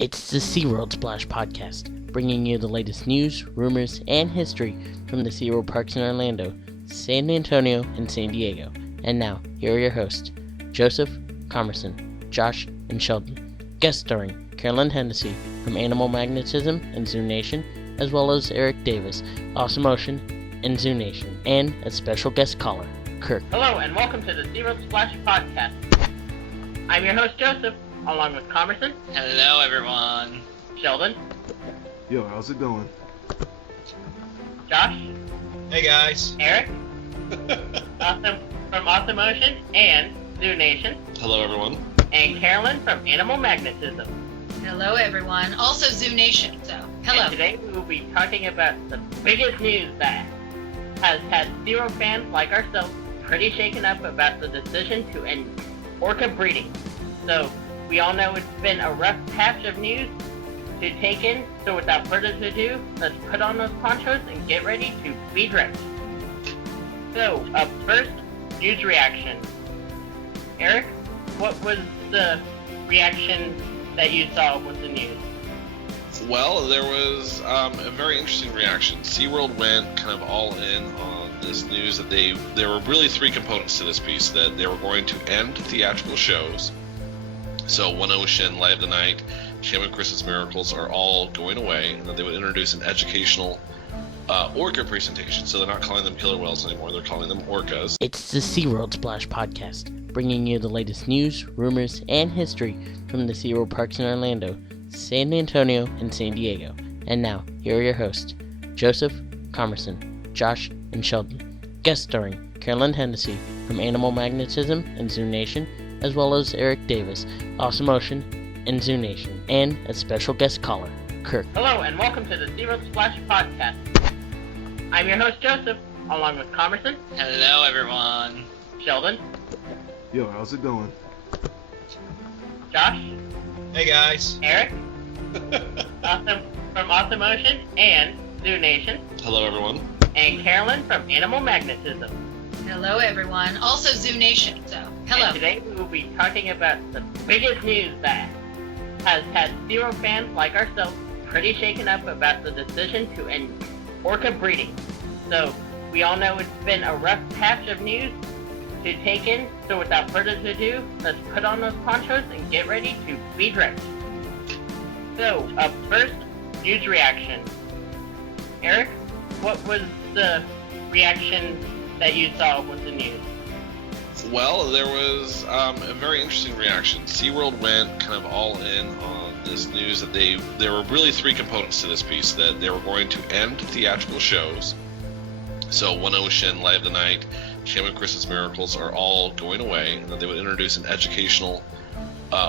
It's the SeaWorld Splash Podcast, bringing you the latest news, rumors, and history from the SeaWorld parks in Orlando, San Antonio, and San Diego. And now, here are your hosts, Joseph, Comerson, Josh, and Sheldon. Guest starring Carolyn Hennessy from Animal Magnetism and Zoo Nation, as well as Eric Davis, Awesome Ocean, and Zoo Nation, and a special guest caller, Kirk. Hello, and welcome to the SeaWorld Splash Podcast. I'm your host, Joseph, along with Comerson. Hello, everyone. Sheldon. Yo, how's it going? Josh. Hey, guys. Eric. From Awesome Ocean and Zoo Nation. Hello, everyone. And Carolyn from Animal Magnetism. Hello, everyone. Also Zoo Nation, so hello. And today we will be talking about the biggest news that has had SeaWorld fans like ourselves pretty shaken up about the decision to end orca breeding. So, we all know it's been a rough patch of news to take in, so without further ado, let's put on those ponchos and get ready to be drenched. So, up first, news reaction. Eric, what was the reaction that you saw with the news? Well, there was a very interesting reaction. SeaWorld went kind of all in on this news that there were really three components to this piece, that they were going to end theatrical shows. So One Ocean, Light of the Night, Shaman Christmas Miracles are all going away, and that they would introduce an educational orca presentation. So they're not calling them killer whales anymore, they're calling them orcas. It's the SeaWorld Splash Podcast, bringing you the latest news, rumors, and history from the SeaWorld parks in Orlando, San Antonio, and San Diego. And now, here are your hosts, Joseph, Comerson, Josh, and Sheldon. Guest starring Carolyn Hennessy from Animal Magnetism and Zoo Nation, as well as Eric Davis, Awesome Ocean, and Zoo Nation, and a special guest caller, Kirk. Hello, and welcome to the SeaWorld Splash Podcast. I'm your host, Joseph, along with Comerson. Hello, everyone. Sheldon. Yo, how's it going? Josh. Hey, guys. Eric. From Awesome Ocean and Zoo Nation. Hello, everyone. And Carolyn from Animal Magnetism. Hello, everyone. Also Zoo Nation, so hello. And today we will be talking about the biggest news that has had SeaWorld fans like ourselves pretty shaken up about the decision to end orca breeding. So, we all know it's been a rough patch of news to take in, so without further ado, let's put on those ponchos and get ready to be drenched. So, up first, news reaction. Eric, what was the reaction that you saw with the news? Well, there was a very interesting reaction. SeaWorld went kind of all in on this news that there were really three components to this piece, that they were going to end theatrical shows. So One Ocean, Light of the Night, Shaman Christmas Miracles are all going away, and that they would introduce an educational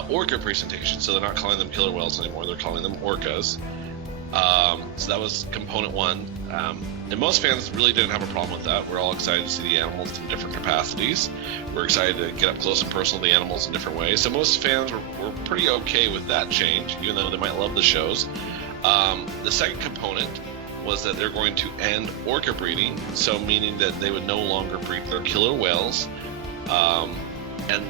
orca presentation. So they're not calling them killer whales anymore, they're calling them orcas. So that was component one. And most fans really didn't have a problem with that. We're all excited to see the animals in different capacities. We're excited to get up close and personal to the animals in different ways. So most fans were pretty okay with that change, even though they might love the shows. The second component was that they're going to end orca breeding, so meaning that they would no longer breed their killer whales. And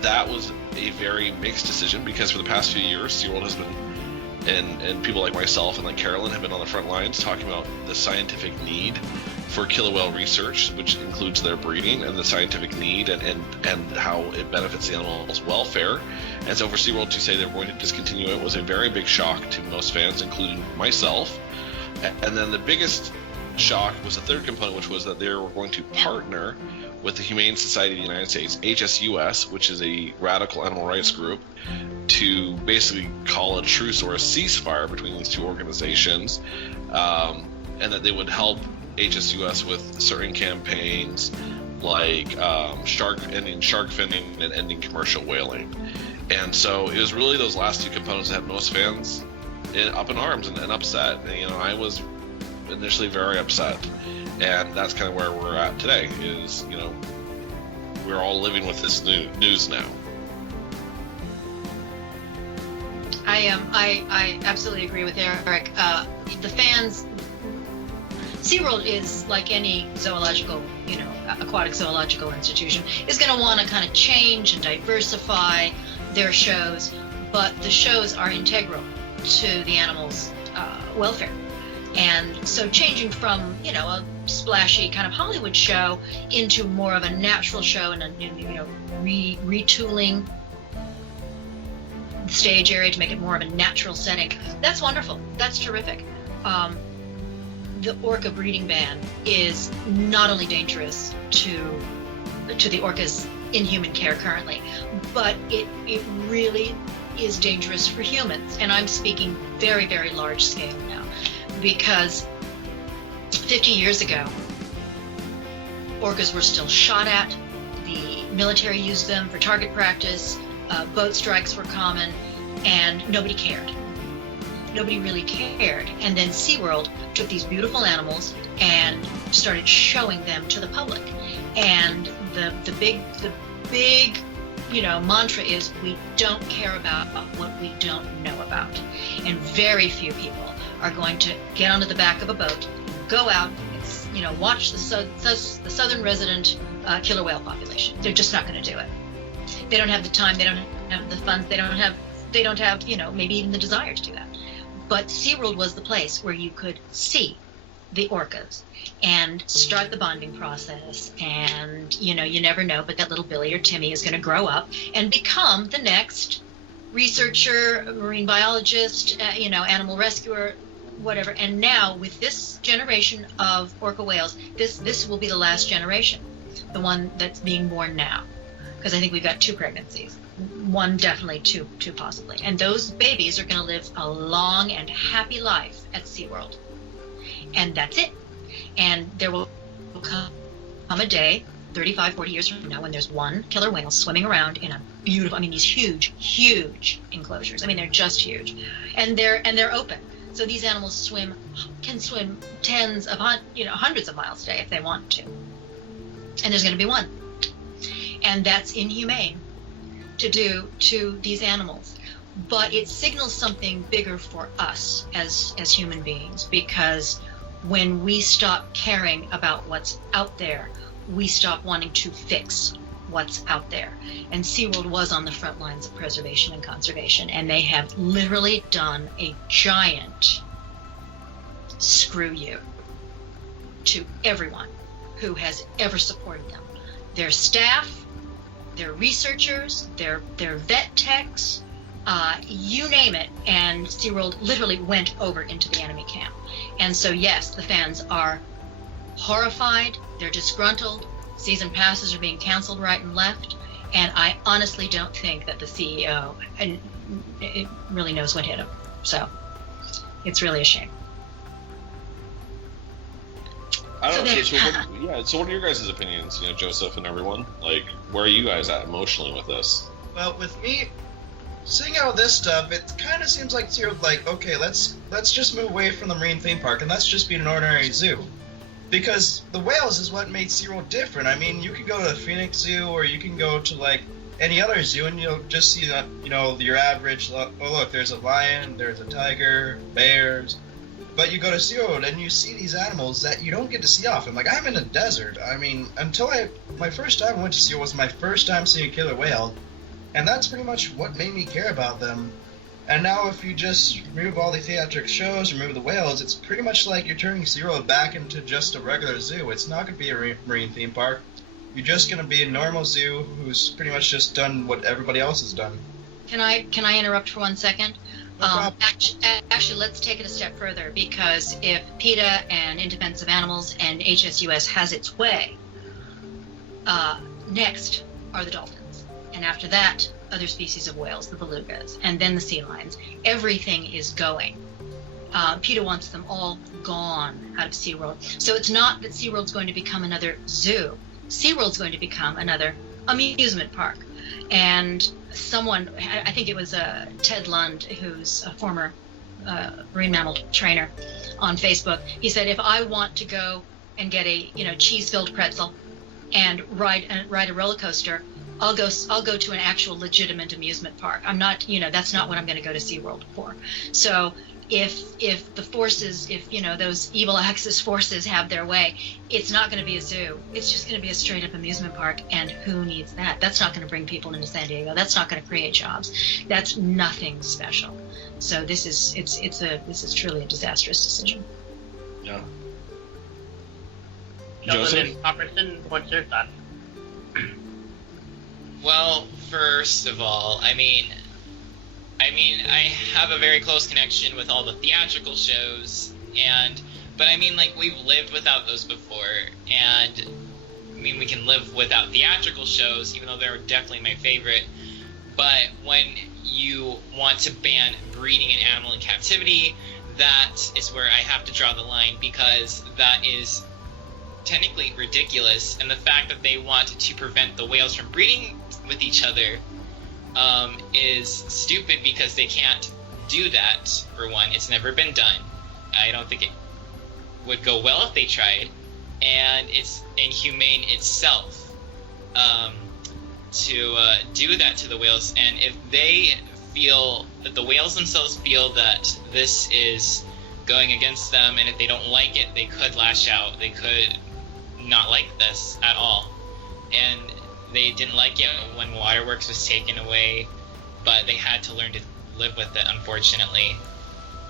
that was a very mixed decision, because for the past few years, SeaWorld has been, and people like myself and like Carolyn have been on the front lines talking about the scientific need for killer whale research, which includes their breeding, and the scientific need and how it benefits the animal's welfare. And so for SeaWorld to say they were going to discontinue it was a very big shock to most fans, including myself. And then the biggest shock was the third component, which was that they were going to partner with the Humane Society of the United States, HSUS, which is a radical animal rights group, to basically call a truce or a ceasefire between these two organizations, and that they would help HSUS with certain campaigns like ending shark finning and ending commercial whaling. And so it was really those last two components that had most fans up in arms and upset. And, I was initially very upset, and that's kind of where we're at today. Is we're all living with this news now. I absolutely agree with Eric. The fans, SeaWorld is like any zoological, aquatic zoological institution, is going to want to kind of change and diversify their shows. but the shows are integral to the animals' welfare. And so changing from, a splashy kind of Hollywood show into more of a natural show and, retooling the stage area to make it more of a natural setting, that's wonderful. That's terrific. The orca breeding ban is not only dangerous to the orcas in human care currently, but it really is dangerous for humans. And I'm speaking very, very large scale now, because 50 years ago, orcas were still shot at. The military used them for target practice. Boat strikes were common, and nobody cared. Nobody really cared. And then SeaWorld took these beautiful animals and started showing them to the public. And the big mantra is, we don't care about what we don't know about. And very few people are going to get onto the back of a boat, go out, watch the southern resident killer whale population. They're just not going to do it. They don't have the time. They don't have the funds. They don't have maybe even the desire to do that. But SeaWorld was the place where you could see the orcas and start the bonding process. And, you never know, but that little Billy or Timmy is going to grow up and become the next researcher, marine biologist, animal rescuer, whatever. And now with this generation of orca whales, this will be the last generation, the one that's being born now. Because I think we've got 2 pregnancies. One definitely, two possibly. And those babies are going to live a long and happy life at SeaWorld. And that's it. And there will come a day, 35, 40 years from now, when there's one killer whale swimming around in a beautiful, these huge, huge enclosures. They're just huge. And they're open. So these animals can swim hundreds of miles a day if they want to. And there's going to be one. And that's inhumane to do to these animals. But it signals something bigger for us as human beings, because when we stop caring about what's out there, we stop wanting to fix what's out there. And SeaWorld was on the front lines of preservation and conservation, and they have literally done a giant screw you to everyone who has ever supported them. Their staff, their researchers, their vet techs, you name it, and SeaWorld literally went over into the enemy camp. And so yes, the fans are horrified, they're disgruntled, season passes are being canceled right and left, and I honestly don't think that the CEO it really knows what hit him. So it's really a shame. I don't know. So what are your guys' opinions, Joseph and everyone? Where are you guys at emotionally with this? Well, with me, seeing all this stuff, it kind of seems like SeaWorld, okay, let's just move away from the marine theme park and let's just be an ordinary zoo. Because the whales is what made SeaWorld different. You can go to the Phoenix Zoo, or you can go to any other zoo, and you'll just see that your average. Oh look, there's a lion, there's a tiger, bears. But you go to SeaWorld and you see these animals that you don't get to see often. I'm in a desert. My first time I went to SeaWorld was my first time seeing a killer whale, and that's pretty much what made me care about them. And now if you just remove all the theatric shows, remove the whales, it's pretty much like you're turning SeaWorld back into just a regular zoo. It's not going to be a marine theme park. You're just going to be a normal zoo who's pretty much just done what everybody else has done. Can I interrupt for 1 second? No problem. Actually, let's take it a step further, because if PETA and In Defense of Animals and HSUS has its way, next are the dolphins. And after that, other species of whales, the belugas, and then the sea lions. Everything is going. PETA wants them all gone out of SeaWorld. So it's not that SeaWorld's going to become another zoo. SeaWorld's going to become another amusement park. And someone, I think it was Ted Lund, who's a former marine mammal trainer, on Facebook, he said, if I want to go and get a cheese-filled pretzel and ride a roller coaster, I'll go to an actual legitimate amusement park. I'm not, that's not what I'm going to go to SeaWorld for. So if the forces, if those evil Axis forces have their way, it's not going to be a zoo. It's just going to be a straight up amusement park, and who needs that? That's not going to bring people into San Diego. That's not going to create jobs. That's nothing special. So this is truly a disastrous decision. Yeah. Sheldon and Copperson, what's your thoughts? Well, first of all, I mean, I have a very close connection with all the theatrical shows, but I mean, like, we've lived without those before, and I mean, we can live without theatrical shows, even though they're definitely my favorite. But when you want to ban breeding an animal in captivity, that is where I have to draw the line, because that is technically ridiculous, and the fact that they want to prevent the whales from breeding with each other is stupid, because they can't do that. For one, it's never been done. I don't think it would go well if they tried, and it's inhumane itself to do that to the whales. And if they feel that the whales themselves feel that this is going against them, and if they don't like it, they could lash out. They could not like this at all, and they didn't like it when Waterworks was taken away, but they had to learn to live with it, unfortunately.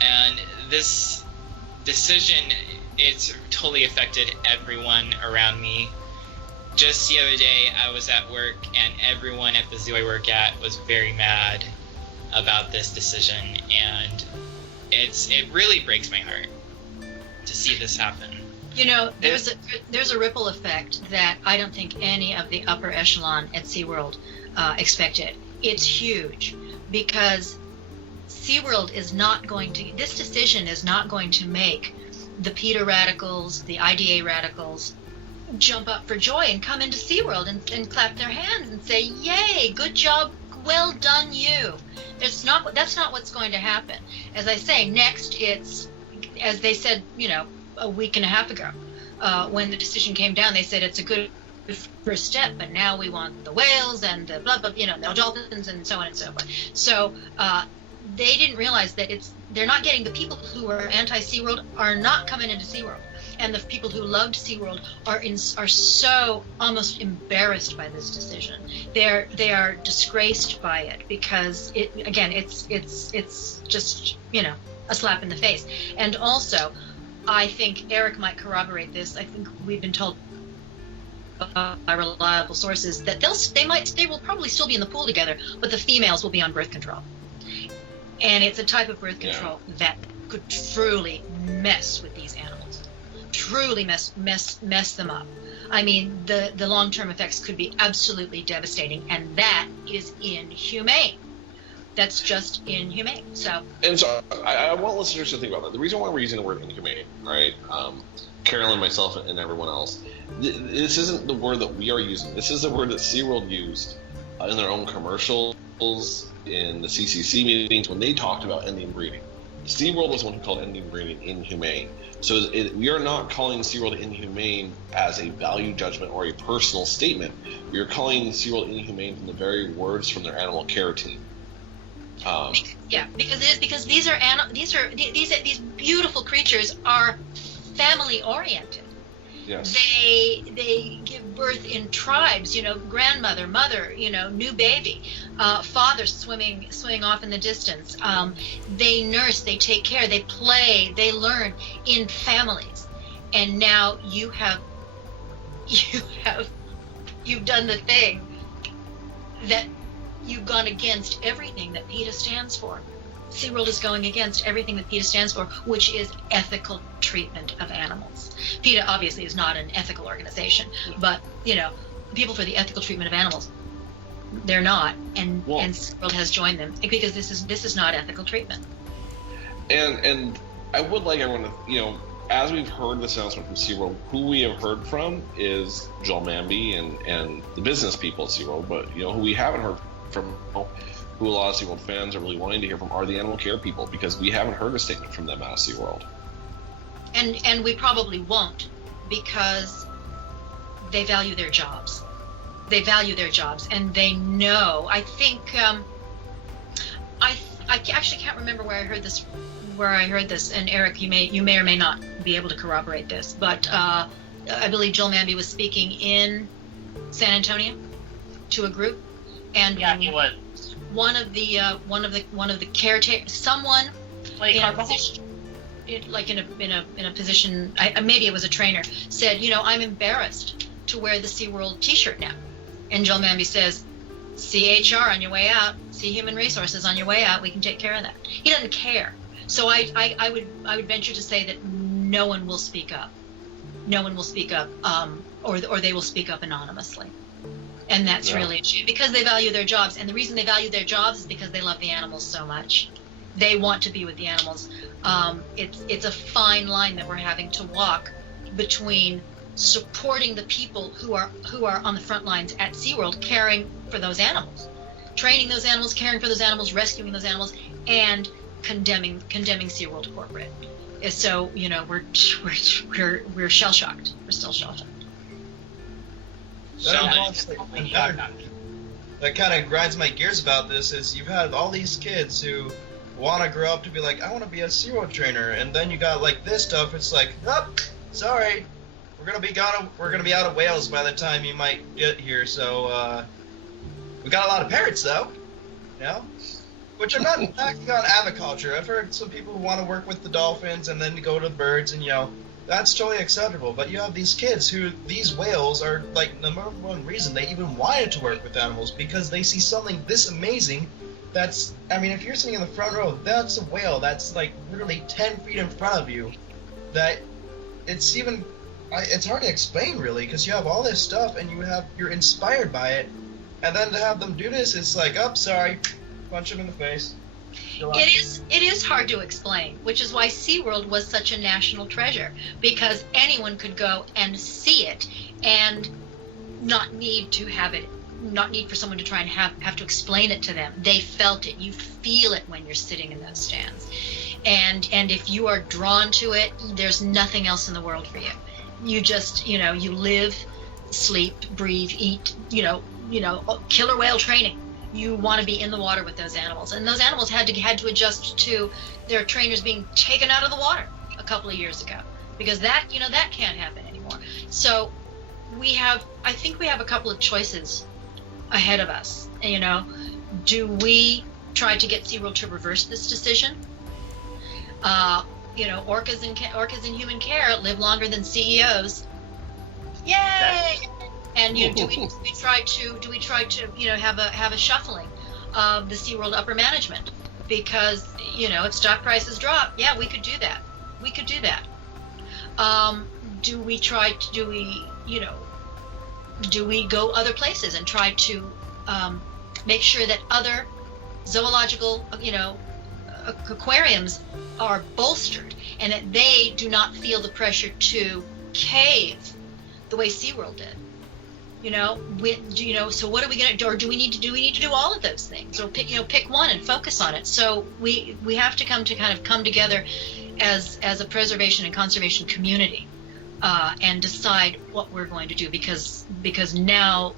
And this decision, it's totally affected everyone around me. Just the other day, I was at work, and everyone at the zoo I work at was very mad about this decision, and it really breaks my heart to see this happen. There's a ripple effect that I don't think any of the upper echelon at SeaWorld expected. It's huge, because SeaWorld is not going to, this decision is not going to make the PETA radicals, the IDA radicals, jump up for joy and come into SeaWorld and clap their hands and say, yay, good job, well done you. That's not what's going to happen. As I say, next it's, as they said, a week and a half ago, when the decision came down, they said it's a good first step, but now we want the whales and the blah blah, the dolphins and so on and so forth. So they didn't realize that they're not getting, the people who are anti-SeaWorld are not coming into SeaWorld, and the people who loved SeaWorld are so almost embarrassed by this decision. They are disgraced by it, because it's just a slap in the face. And also, I think Eric might corroborate this. I think we've been told by reliable sources that they will probably still be in the pool together, but the females will be on birth control. And it's a type of birth control that could truly mess with these animals, truly mess them up. I mean, the long-term effects could be absolutely devastating, and that is inhumane. That's just inhumane. So I want listeners to think about that. The reason why we're using the word inhumane, right? Carolyn, myself, and everyone else, this isn't the word that we are using. This is the word that SeaWorld used in their own commercials, in the CCC meetings, when they talked about ending breeding. SeaWorld was the one who called ending breeding inhumane. So we are not calling SeaWorld inhumane as a value judgment or a personal statement. We are calling SeaWorld inhumane from the very words from their animal care team. Because these beautiful creatures are family oriented. Yes. They give birth in tribes, grandmother, mother, new baby, father swimming off in the distance. They nurse, they take care, they play, they learn in families. And now you've done the thing that you've gone against everything that PETA stands for. SeaWorld is going against everything that PETA stands for, which is ethical treatment of animals. PETA obviously is not an ethical organization, but people for the ethical treatment of animals, they're not, and SeaWorld has joined them because this is not ethical treatment. And I would like everyone to, as we've heard this announcement from SeaWorld, who we have heard from is Joel Manby and the business people at SeaWorld, but who we haven't heard from, who a lot of SeaWorld fans are really wanting to hear from, are the animal care people, because we haven't heard a statement from them out of SeaWorld. And we probably won't, because they value their jobs. they value their jobs, and they know. I think I actually can't remember where I heard this. And Eric, you may or may not be able to corroborate this, but I believe Joel Manby was speaking in San Antonio to a group, and Yeah, he was. one of the caretakers, someone Like in a alcohol? position, in a position, maybe it was a trainer, said, I'm embarrassed to wear the SeaWorld T-shirt now, and Joel Manby says, see HR on your way out, see Human Resources on your way out, we can take care of that. He doesn't care. So I would venture to say that no one will speak up. No one will speak up, or they will speak up anonymously. And that's really a shame, because they value their jobs. And the reason they value their jobs is because they love the animals so much. They want to be with the animals. It's a fine line that we're having to walk between supporting the people who are on the front lines at SeaWorld, caring for those animals, training those animals, caring for those animals, rescuing those animals, and condemning SeaWorld corporate. So we're shell shocked. We're still shell shocked. That kind of grinds my gears about this is you've had all these kids who want to grow up to be like, I want to be a SeaWorld trainer, and then you got like this stuff. It's like, oh, sorry, we're gonna be out of Wales by the time you might get here. So we got a lot of parrots though, Which I'm not backing on aviculture. I've heard some people who want to work with the dolphins and then go to the birds, and that's totally acceptable. But you have these kids who, these whales are like the number one reason they even wanted to work with animals, because they see something this amazing. That's, if you're sitting in the front row, that's a whale that's like literally 10 feet in front of you. That it's hard to explain really, because you have all this stuff and you're inspired by it, and then to have them do this, it's like, oh, sorry. Punch him in the face. It is hard to explain, which is why SeaWorld was such a national treasure, because anyone could go and see it and not need for someone to try and have to explain it to them. They felt it. You feel it when you're sitting in those stands. And if you are drawn to it, there's nothing else in the world for you. You just, you live, sleep, breathe, eat, killer whale training. You want to be in the water with those animals, and those animals had to adjust to their trainers being taken out of the water a couple of years ago, because that can't happen anymore. So I think we have a couple of choices ahead of us. Do we try to get SeaWorld to reverse this decision? Orcas in human care live longer than CEOs. Yay! And do we try to have a shuffling of the SeaWorld upper management? Because if stock prices drop, we could do that. Do we go other places and try to make sure that other zoological aquariums are bolstered, and that they do not feel the pressure to cave the way SeaWorld did? So what are we going to do? Or do we need to do all of those things, or pick one and focus on it? So we have to come together as a preservation and conservation community, and decide what we're going to do, because now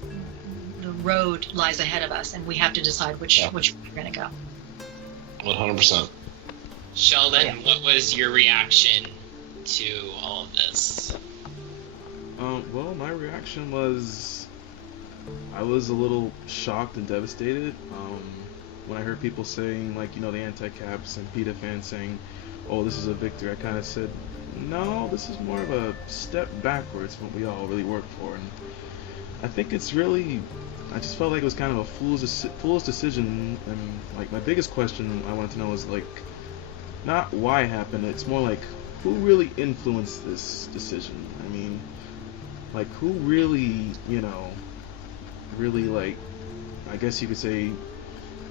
the road lies ahead of us, and we have to decide which way we're going to go. 100%. Sheldon, what was your reaction to all of this? Well, my reaction was, I was a little shocked and devastated when I heard people saying, the anti-caps and PETA fans saying, oh, this is a victory. I kind of said, no, this is more of a step backwards from what we all really worked for. And I think it's really, I just felt like it was kind of a fool's decision. And my biggest question I wanted to know is not why it happened. It's more like, who really influenced this decision? Who really, I guess you could say,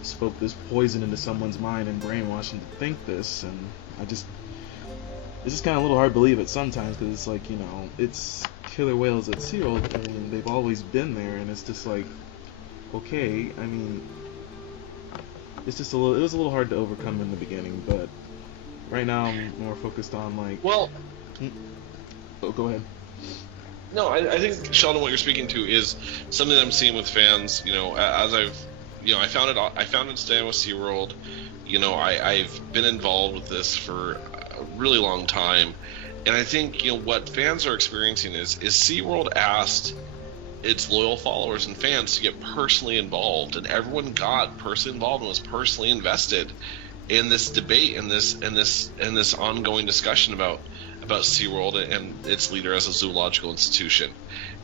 spoke this poison into someone's mind and brainwashed them to think this. And it's just kind of a little hard to believe it sometimes, because it's it's killer whales at SeaWorld, and they've always been there, and it's just okay, it's just it was a little hard to overcome in the beginning, but right now I'm more focused on Well, oh, go ahead. No, I think, Sheldon, what you're speaking to is something that I'm seeing with fans. As I found it staying with SeaWorld. I've been involved with this for a really long time, and I think what fans are experiencing is SeaWorld asked its loyal followers and fans to get personally involved, and everyone got personally involved and was personally invested in this debate and this ongoing discussion about SeaWorld and its leader as a zoological institution.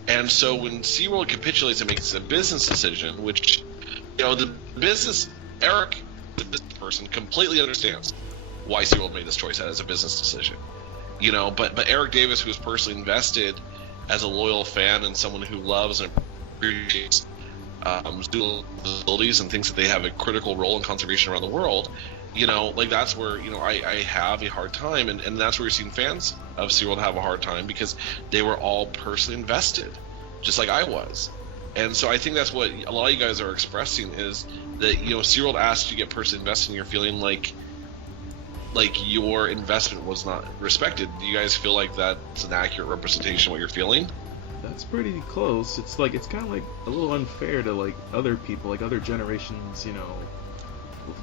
And so when SeaWorld capitulates and makes a business decision, which the business Eric, the business person, completely understands why SeaWorld made this choice as a business decision. But Eric Davis, who is personally invested as a loyal fan and someone who loves and appreciates zoo facilities and thinks that they have a critical role in conservation around the world, that's where I have a hard time, and that's where you're seeing fans of SeaWorld have a hard time, because they were all personally invested, just like I was. And so I think that's what a lot of you guys are expressing, is that SeaWorld asked you to get personally invested, and you're feeling like your investment was not respected. Do you guys feel like that's an accurate representation of what you're feeling? That's pretty close. It's kind of like a little unfair to like other people, like other generations,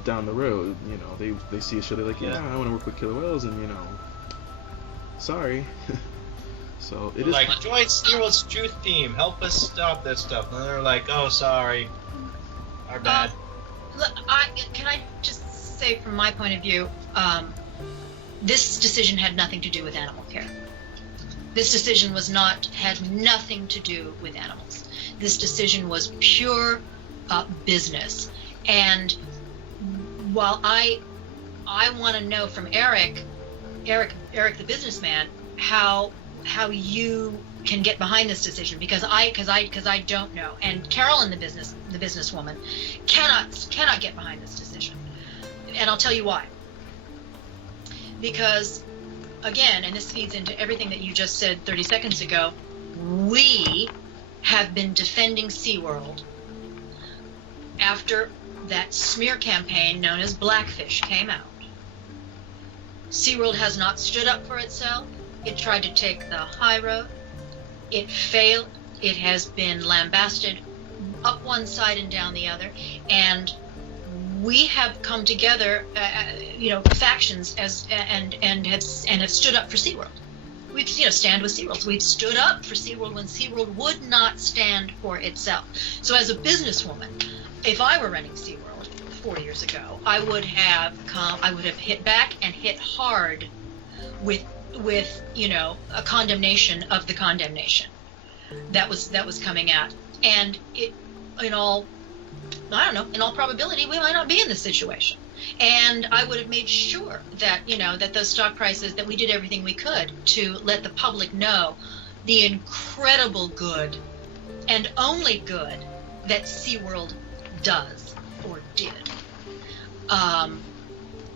down the road. They see a show, they're like, yeah, I want to work with killer whales, and sorry. So it is like, join SeaWorld's truth team, help us stop this stuff. And they're like, oh, sorry, our bad. Can I just say, from my point of view, this decision had nothing to do with animal care. This decision had nothing to do with animals. This decision was pure business. And while I want to know from Eric the businessman, how you can get behind this decision, because I don't know, and Carolyn, the businesswoman, cannot get behind this decision, and I'll tell you why. Because, again, and this feeds into everything that you just said 30 seconds ago, we have been defending SeaWorld after that smear campaign known as Blackfish came out. SeaWorld has not stood up for itself. It tried to take the high road. It failed. It has been lambasted up one side and down the other. And we have come together, factions, and have stood up for SeaWorld. We've stand with SeaWorld. We've stood up for SeaWorld when SeaWorld would not stand for itself. So as a businesswoman, if I were running SeaWorld 4 years ago, I would have hit back and hit hard with a condemnation of the condemnation that was coming out. And in all probability, we might not be in this situation. And I would have made sure that, that those stock prices, that we did everything we could to let the public know the incredible good and only good that SeaWorld does or did.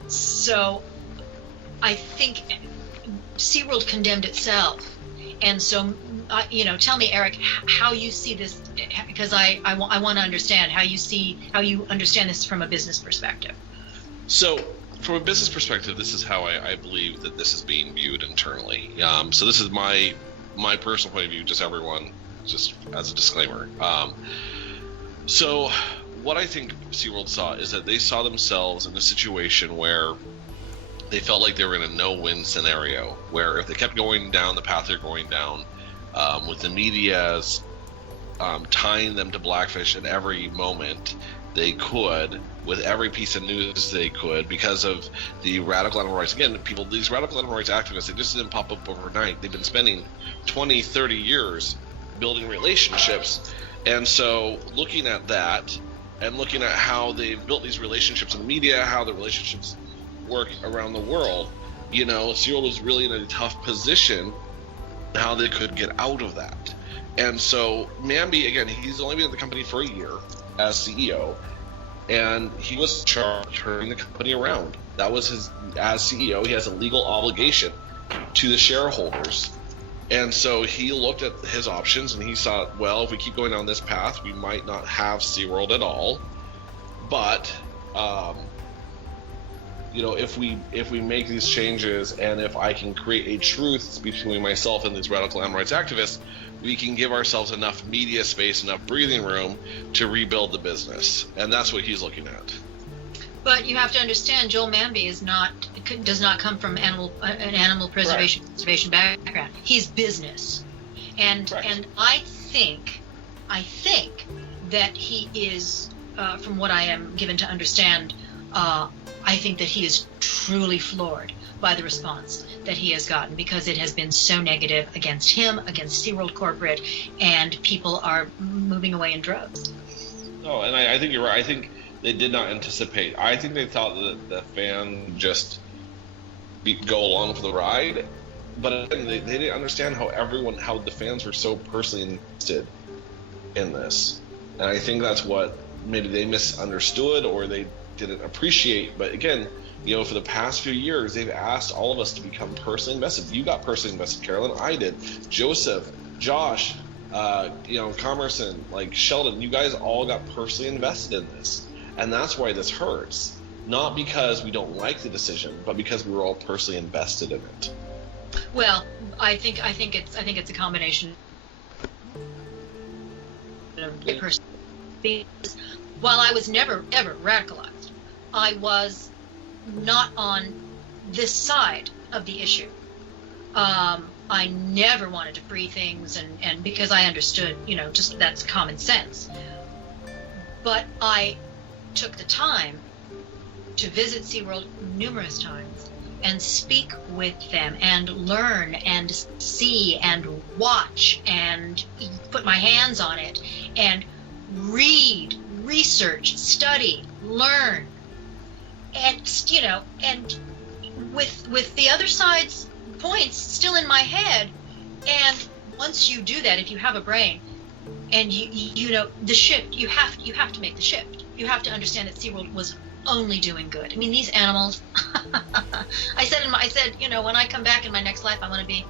So I think SeaWorld condemned itself. And so, tell me, Eric, how you see this, because I want to understand how you understand this from a business perspective. So, from a business perspective, this is how I believe that this is being viewed internally. So this is my personal point of view, just everyone, just as a disclaimer. So what I think SeaWorld saw is that they saw themselves in a situation where they felt like they were in a no-win scenario, where if they kept going down the path they're going down, with the media's tying them to Blackfish at every moment they could, with every piece of news they could, because of the radical animal rights. Again, these radical animal rights activists, they just didn't pop up overnight. They've been spending 20, 30 years building relationships. And so looking at that and looking at how they've built these relationships in the media, how the relationships work around the world, SeaWorld was really in a tough position how they could get out of that. And so Manby, again, he's only been at the company for a year as CEO, and he was charged with turning the company around. That was as CEO, he has a legal obligation to the shareholders. And so he looked at his options and he saw, well, if we keep going down this path, we might not have SeaWorld at all. But if we make these changes, and if I can create a truth between myself and these radical animal rights activists, we can give ourselves enough media space, enough breathing room to rebuild the business. And that's what he's looking at. But you have to understand, Joel Manby does not come from an animal preservation background. He's business, and I think that he is, from what I am given to understand, I think that he is truly floored by the response that he has gotten, because it has been so negative against him, against SeaWorld corporate, and people are moving away in droves. Oh, and I think you're right. I think they did not anticipate. I think they thought that the fan just go along for the ride, but again, they didn't understand how the fans were so personally invested in this. And I think that's what maybe they misunderstood or they didn't appreciate. But again, for the past few years, they've asked all of us to become personally invested. You got personally invested, Carolyn. I did. Joseph, Josh, Commerson, like Sheldon, you guys all got personally invested in this. And that's why this hurts. Not because we don't like the decision, but because we were all personally invested in it. Well, I think it's a combination of person. Because while I was never ever radicalized, I was not on this side of the issue. I never wanted to free things, and because I understood, just that's common sense. But I took the time to visit SeaWorld numerous times and speak with them and learn and see and watch and put my hands on it and read, research, study, learn. And, and with the other side's points still in my head, and once you do that, if you have a brain, and the shift, you have to make the shift. You have to understand that SeaWorld was only doing good. I mean, these animals. I said, when I come back in my next life, I want to be,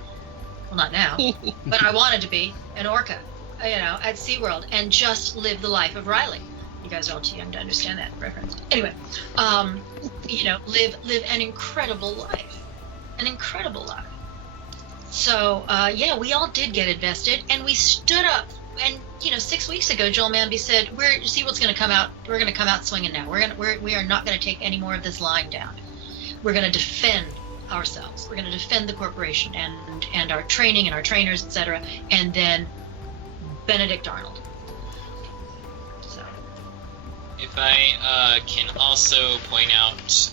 well, not now, but I wanted to be an orca, at SeaWorld, and just live the life of Riley. You guys are all too young to understand that reference. Anyway, live an incredible life. So, we all did get invested, and we stood up. And 6 weeks ago, Joel Manby said, SeaWorld's going to come out. We're going to come out swinging now. We are not going to take any more of this lying down. We're going to defend ourselves. We're going to defend the corporation and our training and our trainers, etc. And then Benedict Arnold. So, if I can also point out,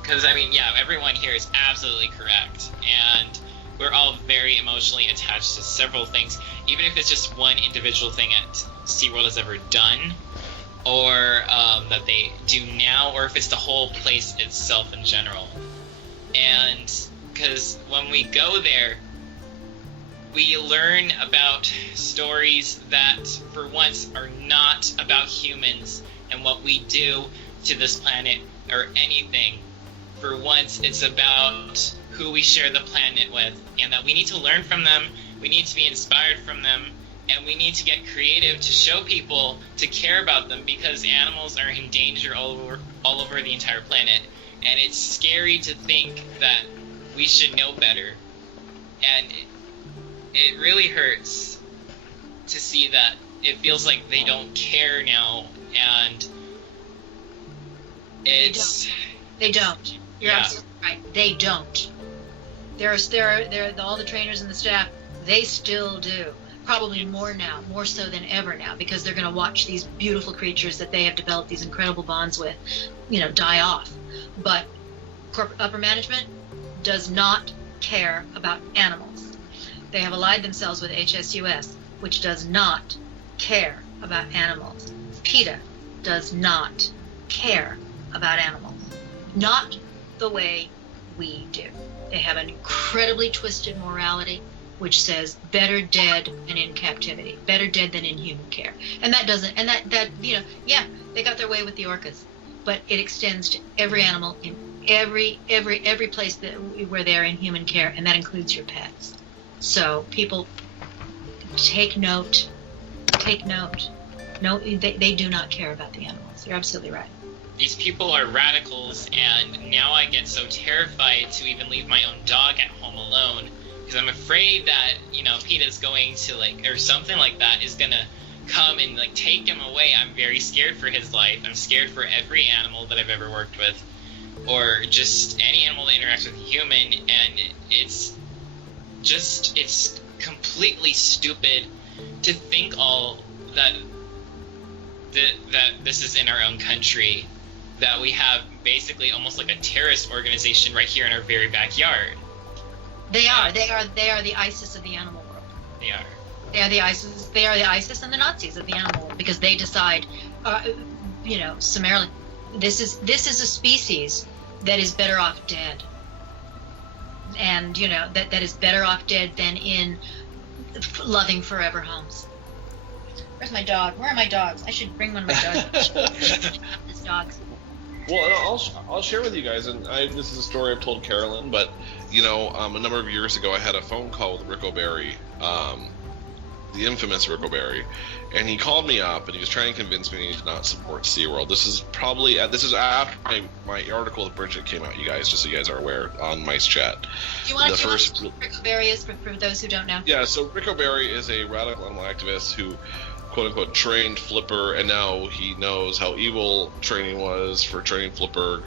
because everyone here is absolutely correct, and we're all very emotionally attached to several things, even if it's just one individual thing that SeaWorld has ever done, or that they do now, or if it's the whole place itself in general. And because when we go there, we learn about stories that, for once, are not about humans and what we do to this planet or anything. For once, it's about who we share the planet with, and that we need to learn from them, we need to be inspired from them, and we need to get creative to show people to care about them, because animals are in danger all over the entire planet, and it's scary to think that we should know better. And it really hurts to see that it feels like they don't care now, and it's... They don't. You're absolutely right. They don't. There are all the trainers and the staff. They still do. Probably more now, more so than ever now, because they're going to watch these beautiful creatures that they have developed these incredible bonds with, die off. But corporate upper management does not care about animals. They have allied themselves with HSUS, which does not care about animals. PETA does not care about animals. Not the way we do. They have an incredibly twisted morality, which says better dead than in captivity, better dead than in human care. And that doesn't, and that they got their way with the orcas, but it extends to every animal in every place where they're in human care, and that includes your pets. So people, take note. No, they do not care about the animals. You're absolutely right. these people are radicals, and now I get so terrified to even leave my own dog at home alone because I'm afraid that, you know, PETA's going to, like, or something like that is gonna come and, like, take him away. I'm very scared for his life. I'm scared for every animal that I've ever worked with, or just any animal that interacts with a human, and it's completely stupid to think that this is in our own country, that we have basically almost like a terrorist organization right here in our very backyard. They are the ISIS of the animal world. They are. They are the ISIS and the Nazis of the animal world, because they decide, summarily, this is a species that is better off dead. And, you know, that is better off dead than in loving forever homes. Where's my dog? Where are my dogs? I should bring one of my dogs. This dog. Well, I'll share with you guys, and this is a story I've told Carolyn, but, you know, a number of years ago I had a phone call with Rick O'Barry, the infamous Rick O'Barry, and he called me up and he was trying to convince me to not support SeaWorld. This is after my article with Bridget came out, you guys, just so you guys are aware, on Mice Chat. Do you want to know what Rick O'Barry is for those who don't know? Yeah, so Rick O'Barry is a radical animal activist who, quote-unquote, trained Flipper, and now he knows how evil training was for training Flipper,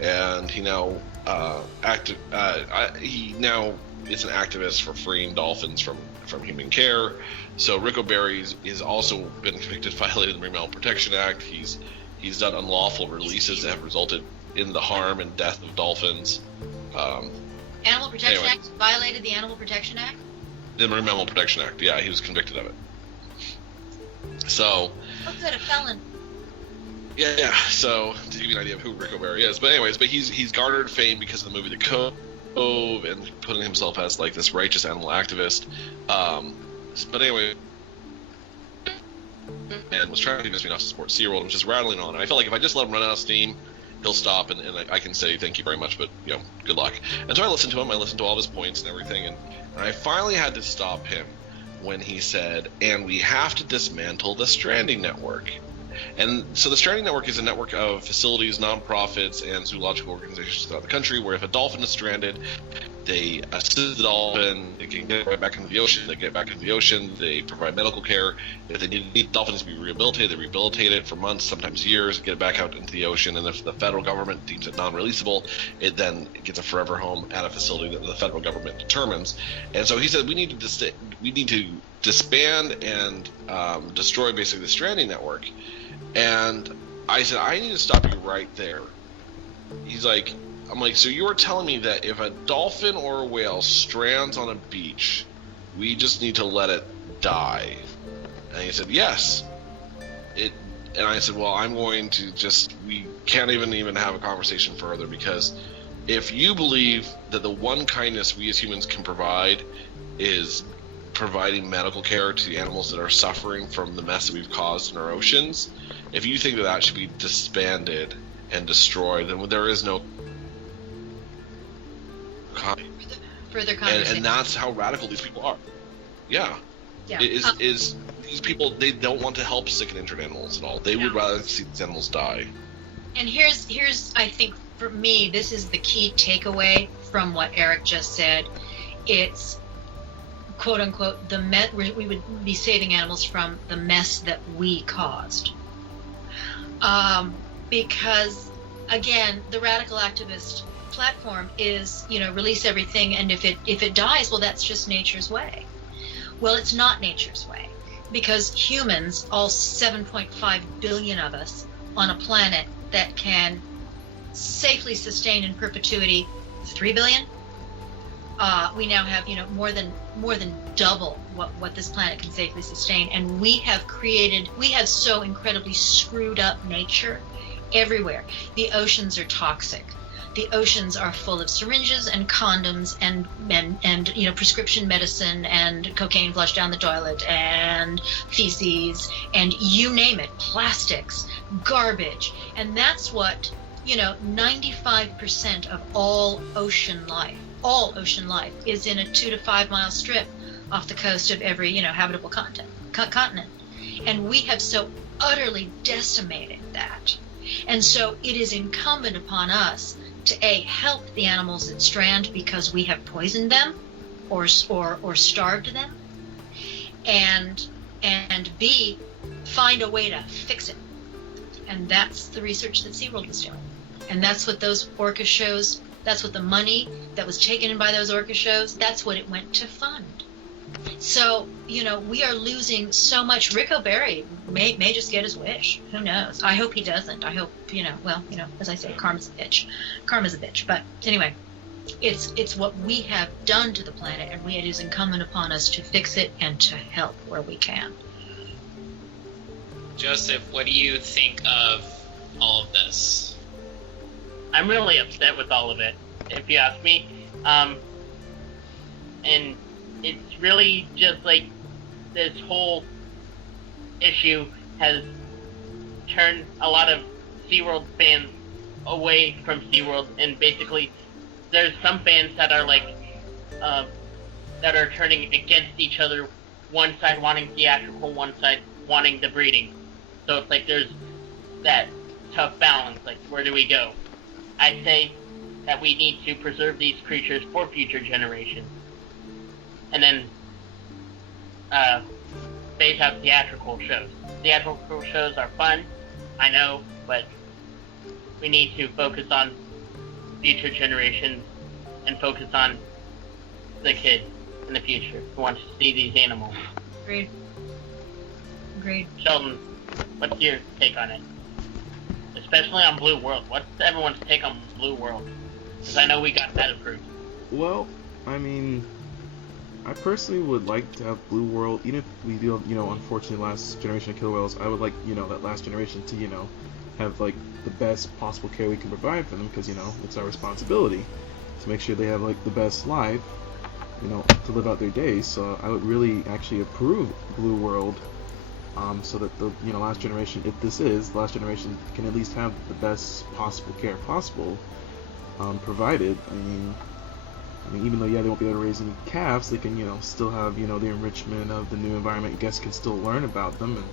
and he now he now is an activist for freeing dolphins from human care. So Rick O'Barry is also been convicted of violating the Marine Mammal Protection Act. He's done unlawful releases that have resulted in the harm and death of dolphins. Animal Protection Act violated the Animal Protection Act? The Marine Mammal Protection Act, yeah, he was convicted of it. So. Oh, good, a felon. Yeah. So to give you an idea of who Rick O'Barry is, but he's garnered fame because of the movie The Cove and putting himself as like this righteous animal activist. But anyway, and was trying to convince me not to support SeaWorld, and was just rattling on. And I felt like if I just let him run out of steam, he'll stop, and I can say thank you very much, but, you know, good luck. And so I listened to him. I listened to all of his points and everything, and I finally had to stop him when he said, and we have to dismantle the Stranding Network. And so the Stranding Network is a network of facilities, nonprofits, and zoological organizations throughout the country where if a dolphin is stranded, they assist the dolphin, they can get right back into the ocean, they provide medical care. If they need the dolphins to be rehabilitated, they rehabilitate it for months, sometimes years, get it back out into the ocean, and if the federal government deems it non-releasable, it then gets a forever home at a facility that the federal government determines. And so he said we need to disband and destroy basically the Stranding Network. And I said, I need to stop you right there. He's like, I'm like, so you're telling me that if a dolphin or a whale strands on a beach, we just need to let it die? And he said, yes. And I said, well, I'm going to we can't even have a conversation further, because if you believe that the one kindness we as humans can provide is providing medical care to the animals that are suffering from the mess that we've caused in our oceans, if you think that should be disbanded and destroyed, then there is no further conversation. And that's how radical these people are. Yeah. Is these people, they don't want to help sick and injured animals at all. They would rather see these animals die. And here's I think for me, this is the key takeaway from what Eric just said. It's quote unquote we would be saving animals from the mess that we caused. Because again, the radical activist platform is, release everything, and if it dies, well, that's just nature's way. Well, it's not nature's way, because humans, all 7.5 billion of us on a planet that can safely sustain in perpetuity 3 billion, we now have more than double what this planet can safely sustain, and we have so incredibly screwed up nature everywhere. The oceans are toxic. The oceans are full of syringes and condoms and prescription medicine and cocaine flushed down the toilet and feces and you name it, plastics, garbage. And that's what, 95% of all ocean life is in a 2 to 5 mile strip off the coast of every, habitable continent. And we have so utterly decimated that And so it is incumbent upon us to A, help the animals that strand because we have poisoned them or starved them, and B, find a way to fix it. And that's the research that SeaWorld was doing. And that's what those orca shows, that's what the money that was taken in by those orca shows, that's what it went to fund. So, we are losing so much. Rick O'Barry may just get his wish. Who knows? I hope he doesn't. I hope, as I say, karma's a bitch. Karma's a bitch. But anyway, it's what we have done to the planet, and it is incumbent upon us to fix it and to help where we can. Joseph, what do you think of all of this? I'm really upset with all of it, if you ask me. And it's really just like this whole issue has turned a lot of SeaWorld fans away from SeaWorld, and basically there's some fans that are like that are turning against each other, one side wanting theatrical, one side wanting the breeding. So it's like there's that tough balance, like where do we go? I say that we need to preserve these creatures for future generations. And then phase out theatrical shows. Theatrical shows are fun, I know, but we need to focus on future generations and focus on the kids in the future who want to see these animals. Agreed. Sheldon, what's your take on it? Especially on Blue World. What's everyone's take on Blue World? Because I know we got that approved. Well, I mean, I personally would like to have Blue World, even if we do have, unfortunately last generation of killer whales, I would like, that last generation to, have like the best possible care we can provide for them, because, it's our responsibility to make sure they have like the best life, to live out their days. So I would really actually approve Blue World, so that the, last generation, if this is, the last generation can at least have the best possible care possible, provided. I mean, even though, they won't be able to raise any calves, they can, still have, the enrichment of the new environment. Guests can still learn about them, and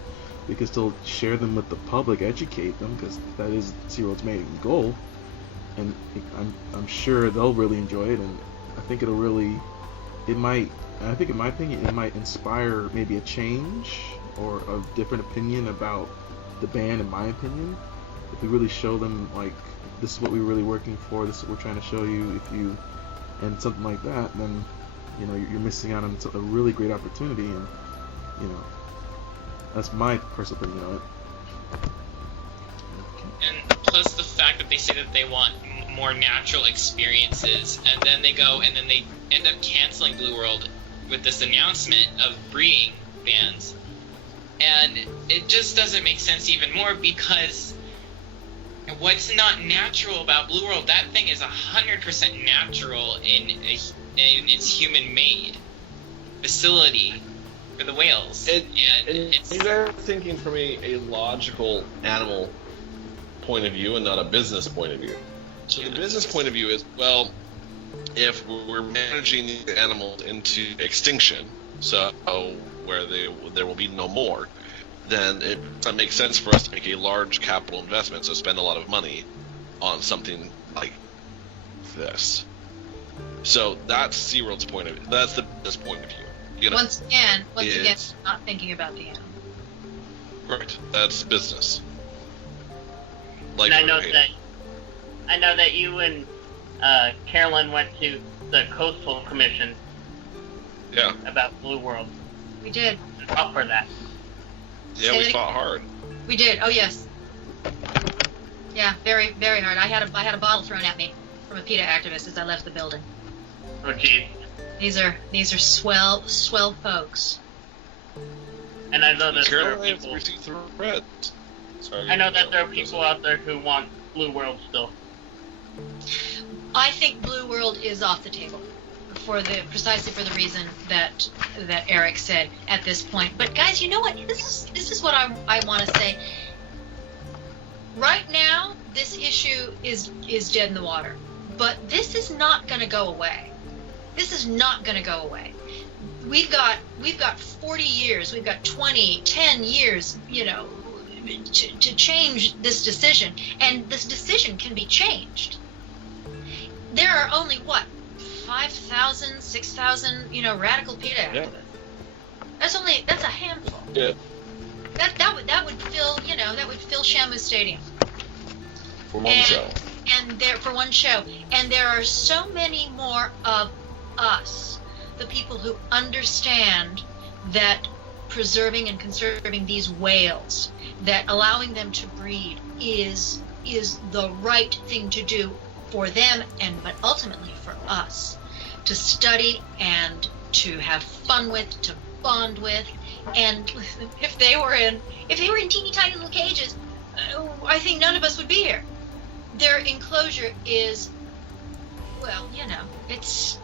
we can still share them with the public, educate them, because that is SeaWorld's main goal. And I'm sure they'll really enjoy it, and I think in my opinion, it might inspire maybe a change or a different opinion about the band, in my opinion. If we really show them, like, this is what we're really working for, this is what we're trying to show you, and something like that, then, you're missing out on a really great opportunity, and, that's my personal opinion on it. And plus the fact that they say that they want more natural experiences, and then they go and then they end up canceling Blue World with this announcement of breeding bans. And it just doesn't make sense even more, because what's not natural about Blue World? That thing is 100% natural in its human-made facility for the whales. They're thinking from a logical animal point of view and not a business point of view. So the business point of view is, well, if we're managing the animals into extinction, so where there will be no more, then it makes sense for us to make a large capital investment, so spend a lot of money on something like this. So that's SeaWorld's point of view. That's the business point of view. Once again, not thinking about the animal. Correct. That's business. Like, and I know that you and Carolyn went to the Coastal Commission. Yeah. About Blue World. We did. Fought for that. Yeah, we fought hard. We did. Oh yes. Yeah, very, very hard. I had a bottle thrown at me from a PETA activist as I left the building. Oh geez. These are swell folks. And I know that there are people. I know that there are people out there who want Blue World still. I think Blue World is off the table precisely for the reason that Eric said at this point. But guys, you know what? This is what I want to say. Right now, this issue is dead in the water. But this is not going to go away. This is not going to go away. We've got 40 years. We've got 10 years. to change this decision, and this decision can be changed. There are only 5,000, 6,000, radical PETA activists. That's a handful. Yeah. That would fill Shamu Stadium. For one show. For one show. And there are so many more of us, the people who understand that preserving and conserving these whales, that allowing them to breed is the right thing to do for them, but ultimately for us, to study and to have fun with, to bond with. And if they were in teeny tiny little cages, I think none of us would be here. Their enclosure is, it's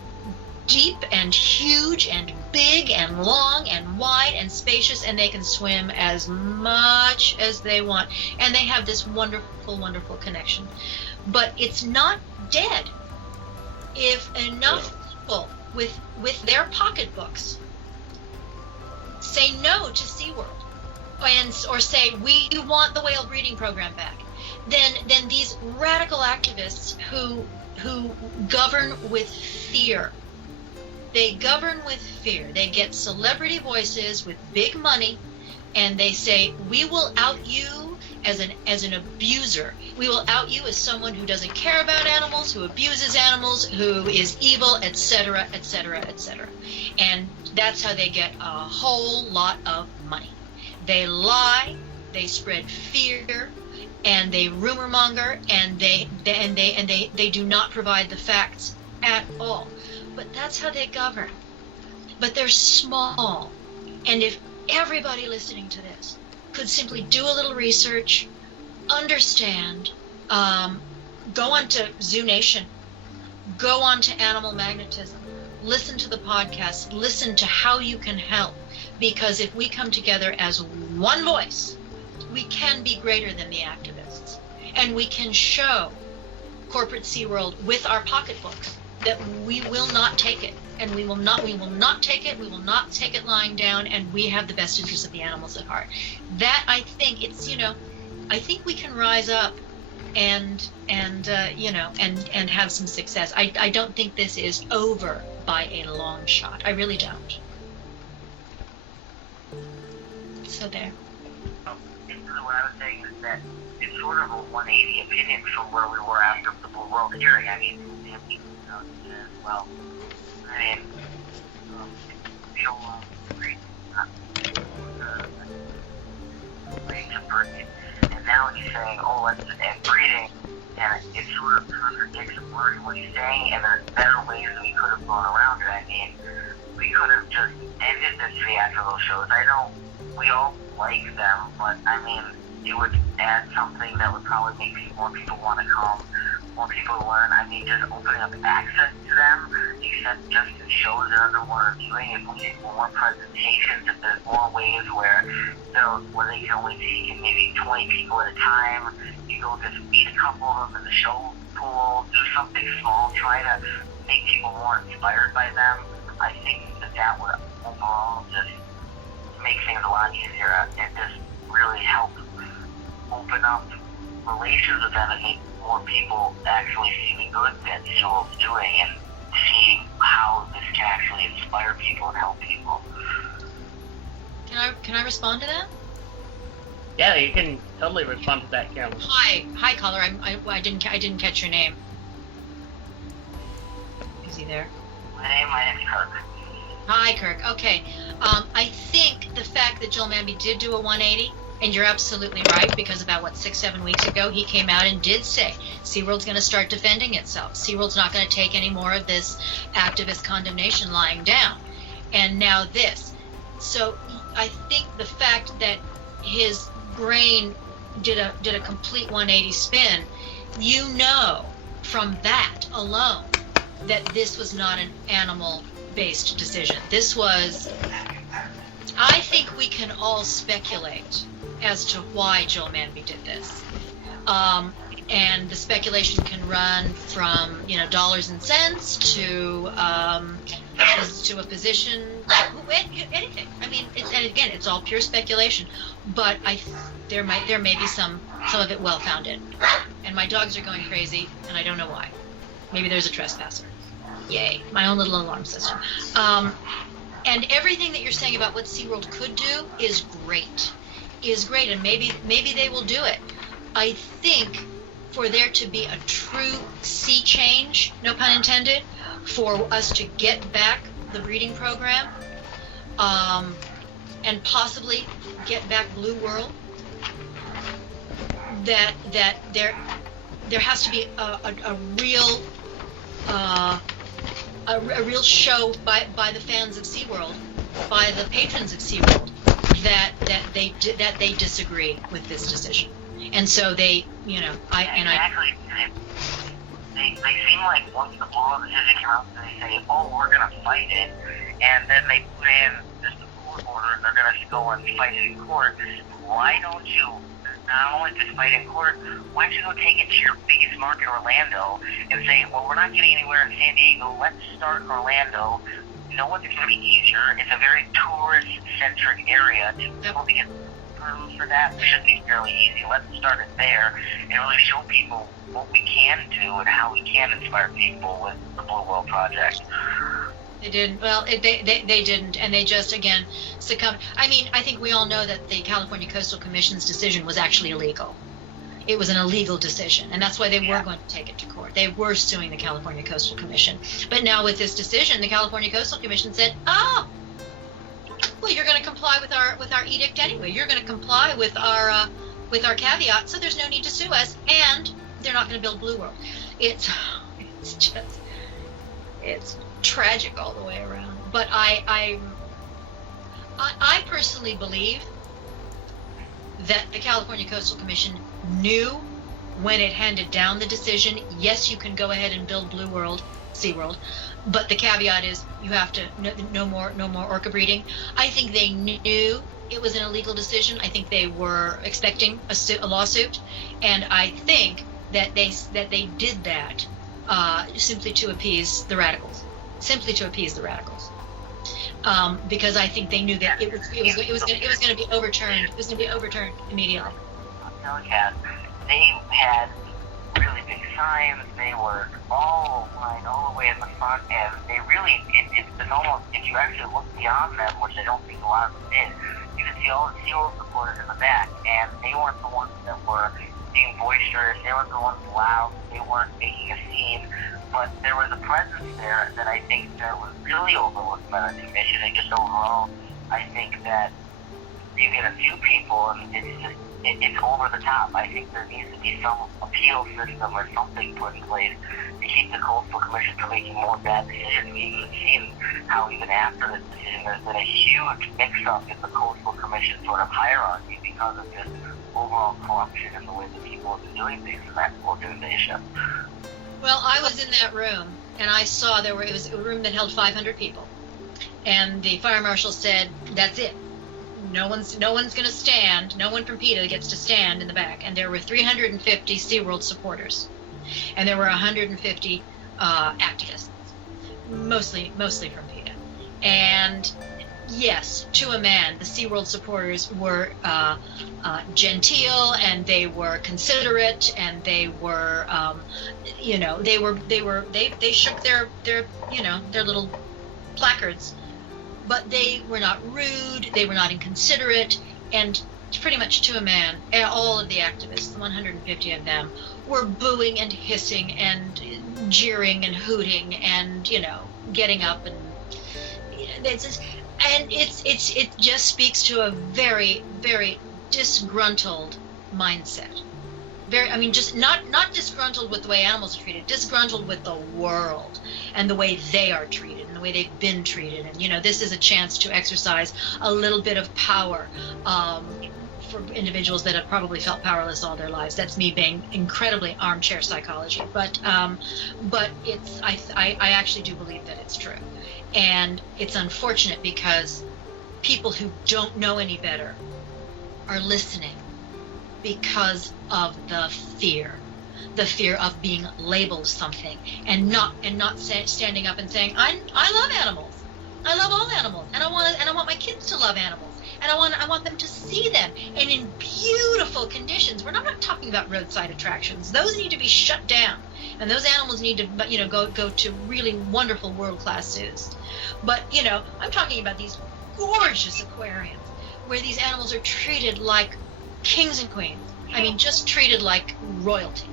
deep and huge and big and long and wide and spacious, and they can swim as much as they want, and they have this wonderful, wonderful connection. But it's not dead. If enough people with their pocketbooks say no to SeaWorld or say we want the whale breeding program back, then these radical activists who govern with fear. They govern with fear. They get celebrity voices with big money, and they say, we will out you as an abuser. We will out you as someone who doesn't care about animals, who abuses animals, who is evil, etc., etc., etc. And that's how they get a whole lot of money. They lie, they spread fear, and they rumor monger, and they do not provide the facts at all. But that's how they govern. But they're small. And if everybody listening to this could simply do a little research, understand, go on to Zoo Nation, go on to Animal Magnetism, listen to the podcast, listen to how you can help. Because if we come together as one voice, we can be greater than the activists. And we can show corporate SeaWorld with our pocketbooks that we will not take it, and we will not take it. We will not take it lying down, and we have the best interests of the animals at heart. That, I think, I think we can rise up and have some success. I don't think this is over by a long shot. I really don't. So there. Basically, what I was saying is that it's sort of a 180 opinion from where we were after the World hearing. I mean, as well. I mean, and now he's saying, oh, let's end breeding, and it sort of contradicts what he's saying, and there's better ways we could have gone around it. I mean, we could have just ended the theatrical shows. We all like them, but I mean, it would add something that would probably make more people want to come, more people learn. I mean, just opening up access to them, except just in shows that everyone are doing. If we did more presentations, if there's more ways where they can only take in maybe 20 people at a time, you go just meet a couple of them in the show pool, do something small, try to make people more inspired by them. I think that would overall just make things a lot easier and just really help open up relations with them and make more people actually see the good that SeaWorld's doing and see how this can actually inspire people and help people. Can I respond to that? Yeah, you can totally respond to that, Carolyn. Hi, caller. I didn't catch your name. Is he there? My name is Kirk. Hi, Kirk. Okay. I think the fact that Joel Manby did do a 180, and you're absolutely right, because about, 6-7 weeks ago, he came out and did say SeaWorld's going to start defending itself. SeaWorld's not going to take any more of this activist condemnation lying down. And now this. So I think the fact that his brain did a complete 180 spin, from that alone that this was not an animal-based decision. This was, I think we can all speculate as to why Joel Manby did this. And the speculation can run from, dollars and cents to as to a position, anything. I mean, and again, it's all pure speculation, but there may be some of it well founded. And my dogs are going crazy, and I don't know why. Maybe there's a trespasser. Yay, my own little alarm system. And everything that you're saying about what SeaWorld could do is great, and maybe they will do it. I think for there to be a true sea change, no pun intended, for us to get back the breeding program, and possibly get back Blue World, that there has to be a real show by the fans of SeaWorld, by the patrons of SeaWorld, that they disagree with this decision, and so they, They seem like once the Blue World decision came out, they say, oh, we're going to fight it, and then they put in this court order, and they're going to go and fight it in court. Why don't you not only just fight in court, why don't you go take it to your biggest market, Orlando, and say, well, we're not getting anywhere in San Diego, let's start in Orlando. No one's going to be easier. It's a very tourist-centric area. To be able to get room for that should be fairly easy. Let's start it there and really show people what we can do and how we can inspire people with the Blue World Project. They didn't. Well, they didn't, and they just, again, succumbed. I mean, I think we all know that the California Coastal Commission's decision was actually illegal. It was an illegal decision, and that's why they were going to take it to court. They were suing the California Coastal Commission. But now with this decision, the California Coastal Commission said, oh, well, you're going to comply with our edict anyway. You're going to comply with our caveat, so there's no need to sue us, and they're not going to build Blue World. It's tragic all the way around. But I personally believe that the California Coastal Commission knew when it handed down the decision, yes, you can go ahead and build Blue World, SeaWorld, but the caveat is you have to no more orca breeding. I think they knew it was an illegal decision. I think they were expecting a lawsuit, and I think that they did that simply to appease the radicals. Because I think they knew that it was going to be overturned. It was going to be overturned immediately. They had really big signs. They were all lined all the way in the front, and they really it's been almost, if you actually look beyond them, which I don't think a lot of them did, you could see all the SeaWorld supporters in the back, and they weren't the ones that were being boisterous. They weren't the ones loud. They weren't making a scene. But there was a presence there that I think that was really overlooked by the commission, and just overall, I think that you get a few people, and it's over the top. I think there needs to be some appeal system or something put in place to keep the Coastal Commission from making more bad decisions. We've seen how even after the decision, there's been a huge mix-up in the Coastal Commission sort of hierarchy because of just overall corruption in the way that people have been doing things in that organization. Well, I was in that room, and I saw it was a room that held 500 people, and the fire marshal said, "That's it. No one's going to stand. No one from PETA gets to stand in the back." And there were 350 SeaWorld supporters, and there were 150 activists, mostly from PETA. And yes, to a man, the SeaWorld supporters were genteel, and they were considerate, and they were, they shook their little placards, but they were not rude, they were not inconsiderate, and pretty much to a man, all of the activists, the 150 of them, were booing and hissing and jeering and hooting and getting up, and it just speaks to a very, very disgruntled mindset. Just not disgruntled with the way animals are treated, disgruntled with the world and the way they are treated and the way they've been treated. And this is a chance to exercise a little bit of power for individuals that have probably felt powerless all their lives. That's me being incredibly armchair psychology, but I actually do believe that it's true. And it's unfortunate because people who don't know any better are listening because of the fear of being labeled something, and not standing up and saying, I love animals. I love all animals, and I want my kids to love animals, and I want them to see them, and in beautiful conditions. We're not talking about roadside attractions; those need to be shut down, and those animals need to go to really wonderful world-class zoos. But I'm talking about these gorgeous aquariums where these animals are treated like kings and queens. I mean, just treated like royalty,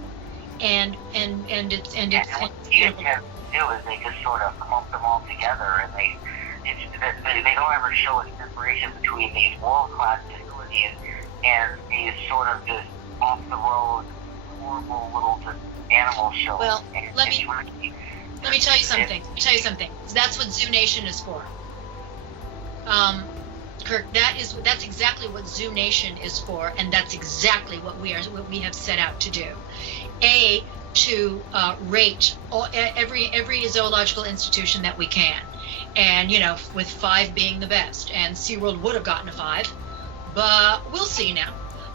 and it's what you can do is they just sort of clump them all together, and they don't ever show a separation between these world-class facilities and these sort of just off-the-road, horrible little just animal shows. Well, let me tell you something. That's what Zoo Nation is for. Kirk, that's exactly what Zoo Nation is for, and that's exactly what we have set out to do. To rate every zoological institution that we can, and with 5 being the best, and SeaWorld would have gotten a 5, but we'll see now.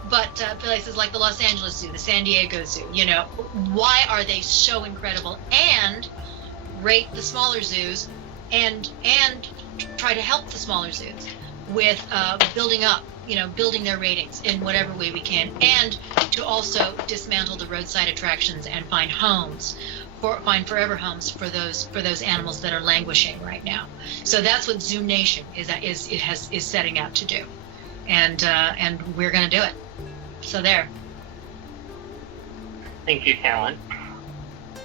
But places like the Los Angeles Zoo, the San Diego Zoo, why are they so incredible? And rate the smaller zoos, and try to help the smaller zoos with building their ratings in whatever way we can, and to also dismantle the roadside attractions and find forever homes for those animals that are languishing right now. So that's what Zoo Nation is setting out to do, and we're going to do it. So there. Thank you, Carolyn.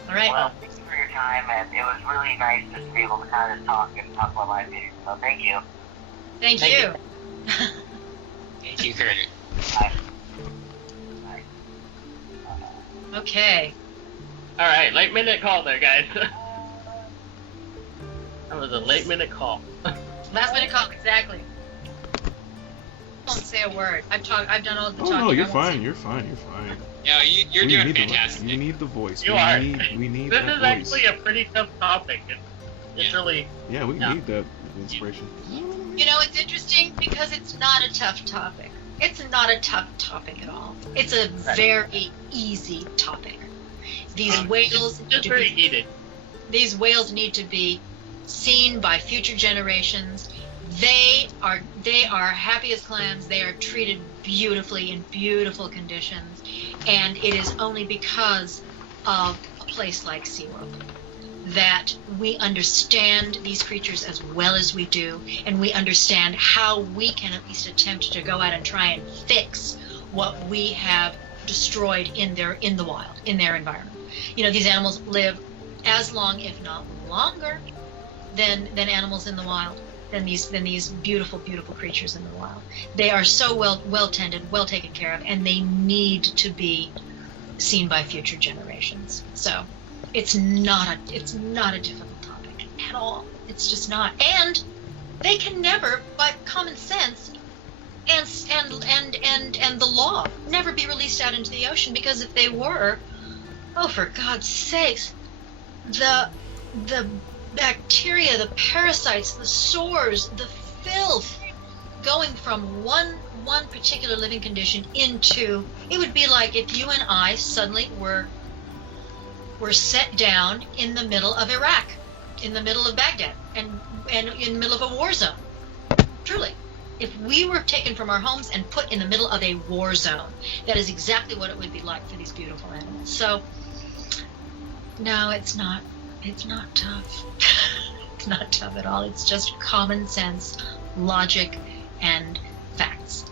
All right. Well, thank you for your time, and it was really nice just to be able to kind of talk about my opinion. So thank you. Thank you. Thank you, Kurt. Bye. Okay. All right, late minute call there, guys. That was a late minute call. Last minute call, exactly. Don't say a word. I've done all the talking. Oh no, you're fine. You're fine. Yeah, you're doing fantastic. You need the voice. You are. We need This that is voice. actually a pretty tough topic. It's really. Yeah, we need that inspiration. It's interesting because it's not a tough topic. It's not a tough topic at all. It's a very easy topic. These whales Just very heated. These whales need to be seen by future generations. They are happy as clams. They are treated beautifully in beautiful conditions, and it is only because of a place like SeaWorld that we understand these creatures as well as we do, and we understand how we can at least attempt to go out and try and fix what we have destroyed in the wild, in their environment. These animals live as long, if not longer, than animals in the wild, than these beautiful, beautiful creatures in the wild. They are so well tended, well taken care of, and they need to be seen by future generations. So it's not a difficult topic at all. It's just not. And they can never, by common sense and the law, never be released out into the ocean, because if they were, oh, for God's sakes, the bacteria, the parasites, the sores, the filth going from one particular living condition into, it would be like if you and I suddenly were set down in the middle of Iraq, in the middle of Baghdad, and in the middle of a war zone. Truly. If we were taken from our homes and put in the middle of a war zone, that is exactly what it would be like for these beautiful animals. So, no, it's not tough. It's not tough at all. It's just common sense, logic, and facts.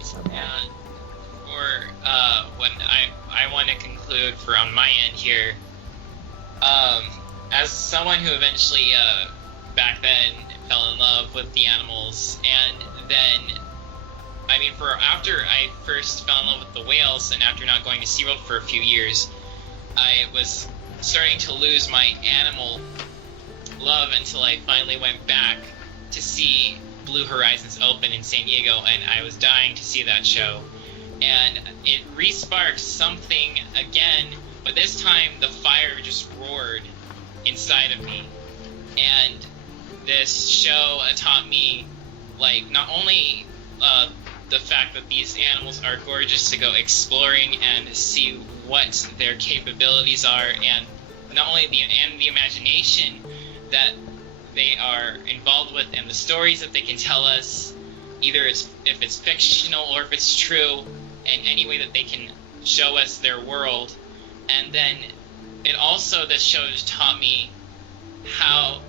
So, when I want to conclude on my end here, as someone who eventually back then fell in love with the animals, and then after I first fell in love with the whales, and after not going to SeaWorld for a few years, I was starting to lose my animal love until I finally went back to see Blue Horizons open in San Diego, and I was dying to see that show. And it re-sparked something again, but this time the fire just roared inside of me. And this show taught me, not only the fact that these animals are gorgeous to go exploring and see what their capabilities are, and not only the imagination that they are involved with and the stories that they can tell us, either if it's fictional or if it's true, in any way that they can show us their world. And then this show taught me how,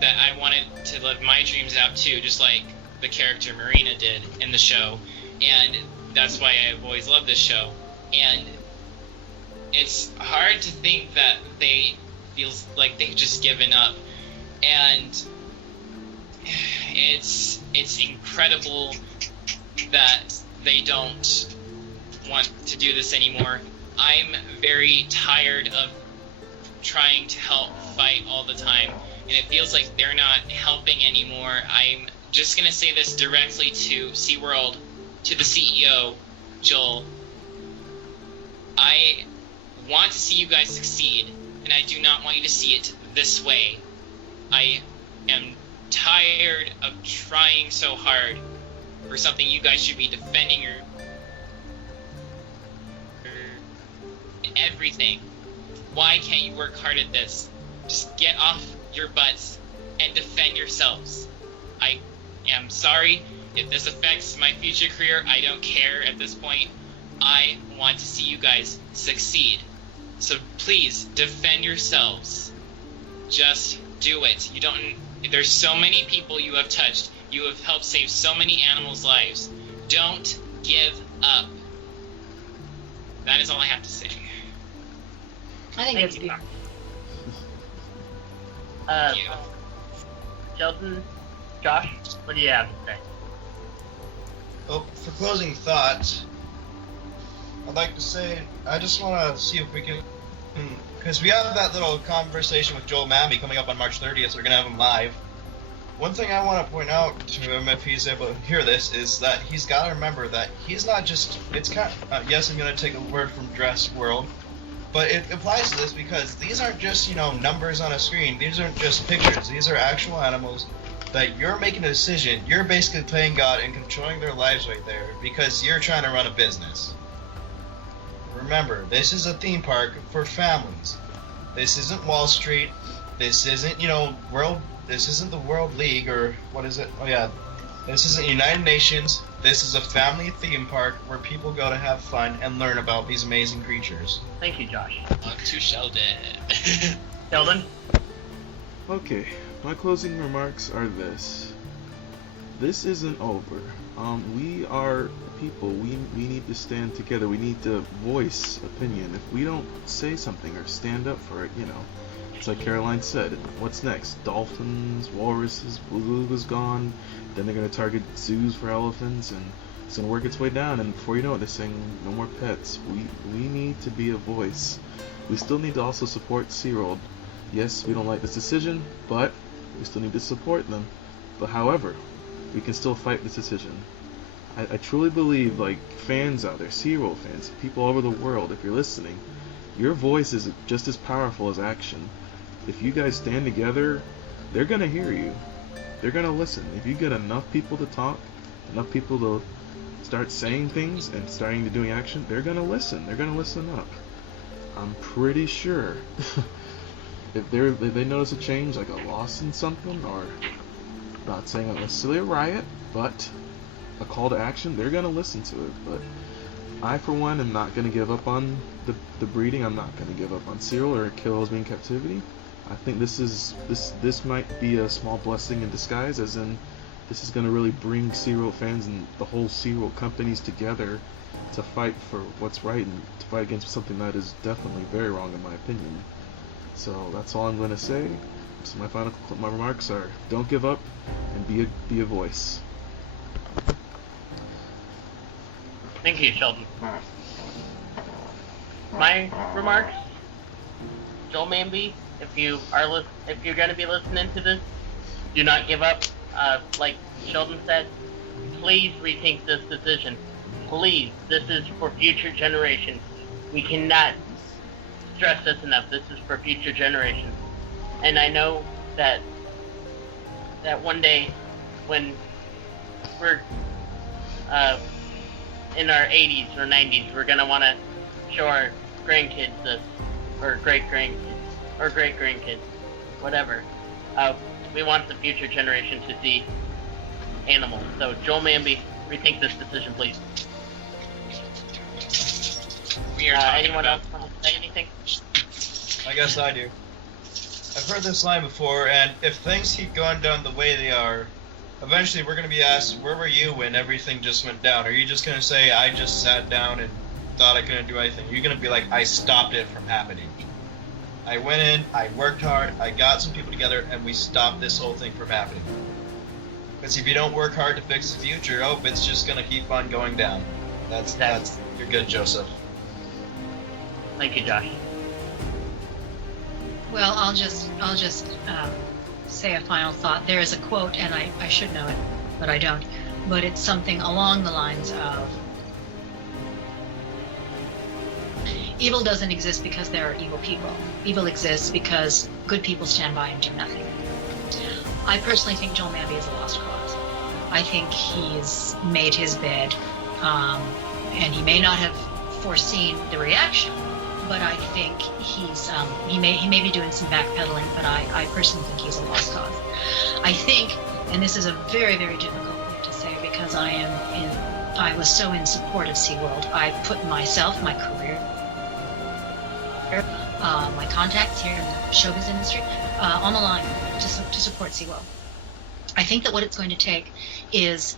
that I wanted to live my dreams out too, just like the character Marina did in the show. And that's why I've always loved this show. And it's hard to think that they feels like they've just given up. And it's incredible that they don't want to do this anymore. I'm very tired of trying to help fight all the time, and it feels like they're not helping anymore. I'm just going to say this directly to SeaWorld, to the CEO, Joel. I want to see you guys succeed, and I do not want you to see it this way. I am tired of trying so hard for something you guys should be defending your everything. Why can't you work hard at this? Just get off your butts and defend yourselves. I am sorry if this affects my future career. I don't care at this point. I want to see you guys succeed. So please defend yourselves. Just do it. There's so many people you have touched. You have helped save so many animals' lives. Don't give up. That is all I have to say. I think that's beautiful. Thank you. Sheldon, Josh, what do you have to say? Well, for closing thought, I'd like to say I just want to see if we can, because we have that little conversation with Joel Mammy coming up on March 30th, so we're going to have him live. One thing I want to point out to him, if he's able to hear this, is that he's got to remember that he's not just, yes, I'm going to take a word from Dress World, but it applies to this because these aren't just, numbers on a screen. These aren't just pictures. These are actual animals that you're making a decision. You're basically playing God and controlling their lives right there because you're trying to run a business. Remember, this is a theme park for families. This isn't Wall Street. This isn't, this isn't the World League or what is it? Oh yeah, this isn't United Nations. This is a family theme park where people go to have fun and learn about these amazing creatures. Thank you, Josh. On to Sheldon. Sheldon? Okay, my closing remarks are this. This isn't over. We are people. We need to stand together. We need to voice opinion. If we don't say something or stand up for it, it's like Caroline said, what's next? Dolphins, walruses, belugas gone. Then they're going to target zoos for elephants, and it's going to work its way down. And before you know it, they're saying no more pets. We need to be a voice. We still need to also support SeaWorld. Yes, we don't like this decision, but we still need to support them. But however, we can still fight this decision. I truly believe, fans out there, SeaWorld fans, people all over the world, if you're listening, your voice is just as powerful as action. If you guys stand together, they're going to hear you. They're going to listen. If you get enough people to talk, enough people to start saying things and starting to doing action, they're going to listen. They're going to listen up. I'm pretty sure if they notice a change, like a loss in something, or not saying necessarily a riot, but a call to action, they're going to listen to it. But I, for one, am not going to give up on the breeding. I'm not going to give up on SeaWorld or kill those in captivity. I think this might be a small blessing in disguise, as in this is going to really bring SeaWorld fans and the whole SeaWorld companies together to fight for what's right and to fight against something that is definitely very wrong in my opinion. So that's all I'm going to say. So my remarks are: don't give up and be a voice. Thank you, Sheldon. My remarks, Joel Manby, if you're going to be listening to this, do not give up. Like Sheldon said, please rethink this decision. Please, this is for future generations. We cannot stress this enough. This is for future generations. And I know that one day when we're in our 80s or 90s, we're going to want to show our grandkids this, or great-grandkids, or great-grandkids, whatever. we want the future generation to see animals. So, Joel Manby, rethink this decision, please. We are talking Anyone about... else want to say anything? I guess I do. I've heard this line before, and if things keep going down the way they are, eventually we're going to be asked, where were you when everything just went down? Are you just going to say, I just sat down and thought I couldn't do anything? You're going to be like, I stopped it from happening. I went in, I worked hard, I got some people together, and we stopped this whole thing from happening. Because if you don't work hard to fix the future, it's just going to keep on going down. That's you're good, Joseph. Thank you, Josh. Well, I'll just say a final thought. There is a quote, and I should know it, but I don't. But it's something along the lines of, evil doesn't exist because there are evil people. Evil exists because good people stand by and do nothing. I personally think Joel Manby is a lost cause. I think he's made his bed, and he may not have foreseen the reaction, but I think he may be doing some backpedaling, but I personally think he's a lost cause. I think, and this is a very, very difficult thing to say because I was so in support of SeaWorld. I put myself, my career, my contacts here in the showbiz industry on the line to support SeaWorld. I think that what it's going to take is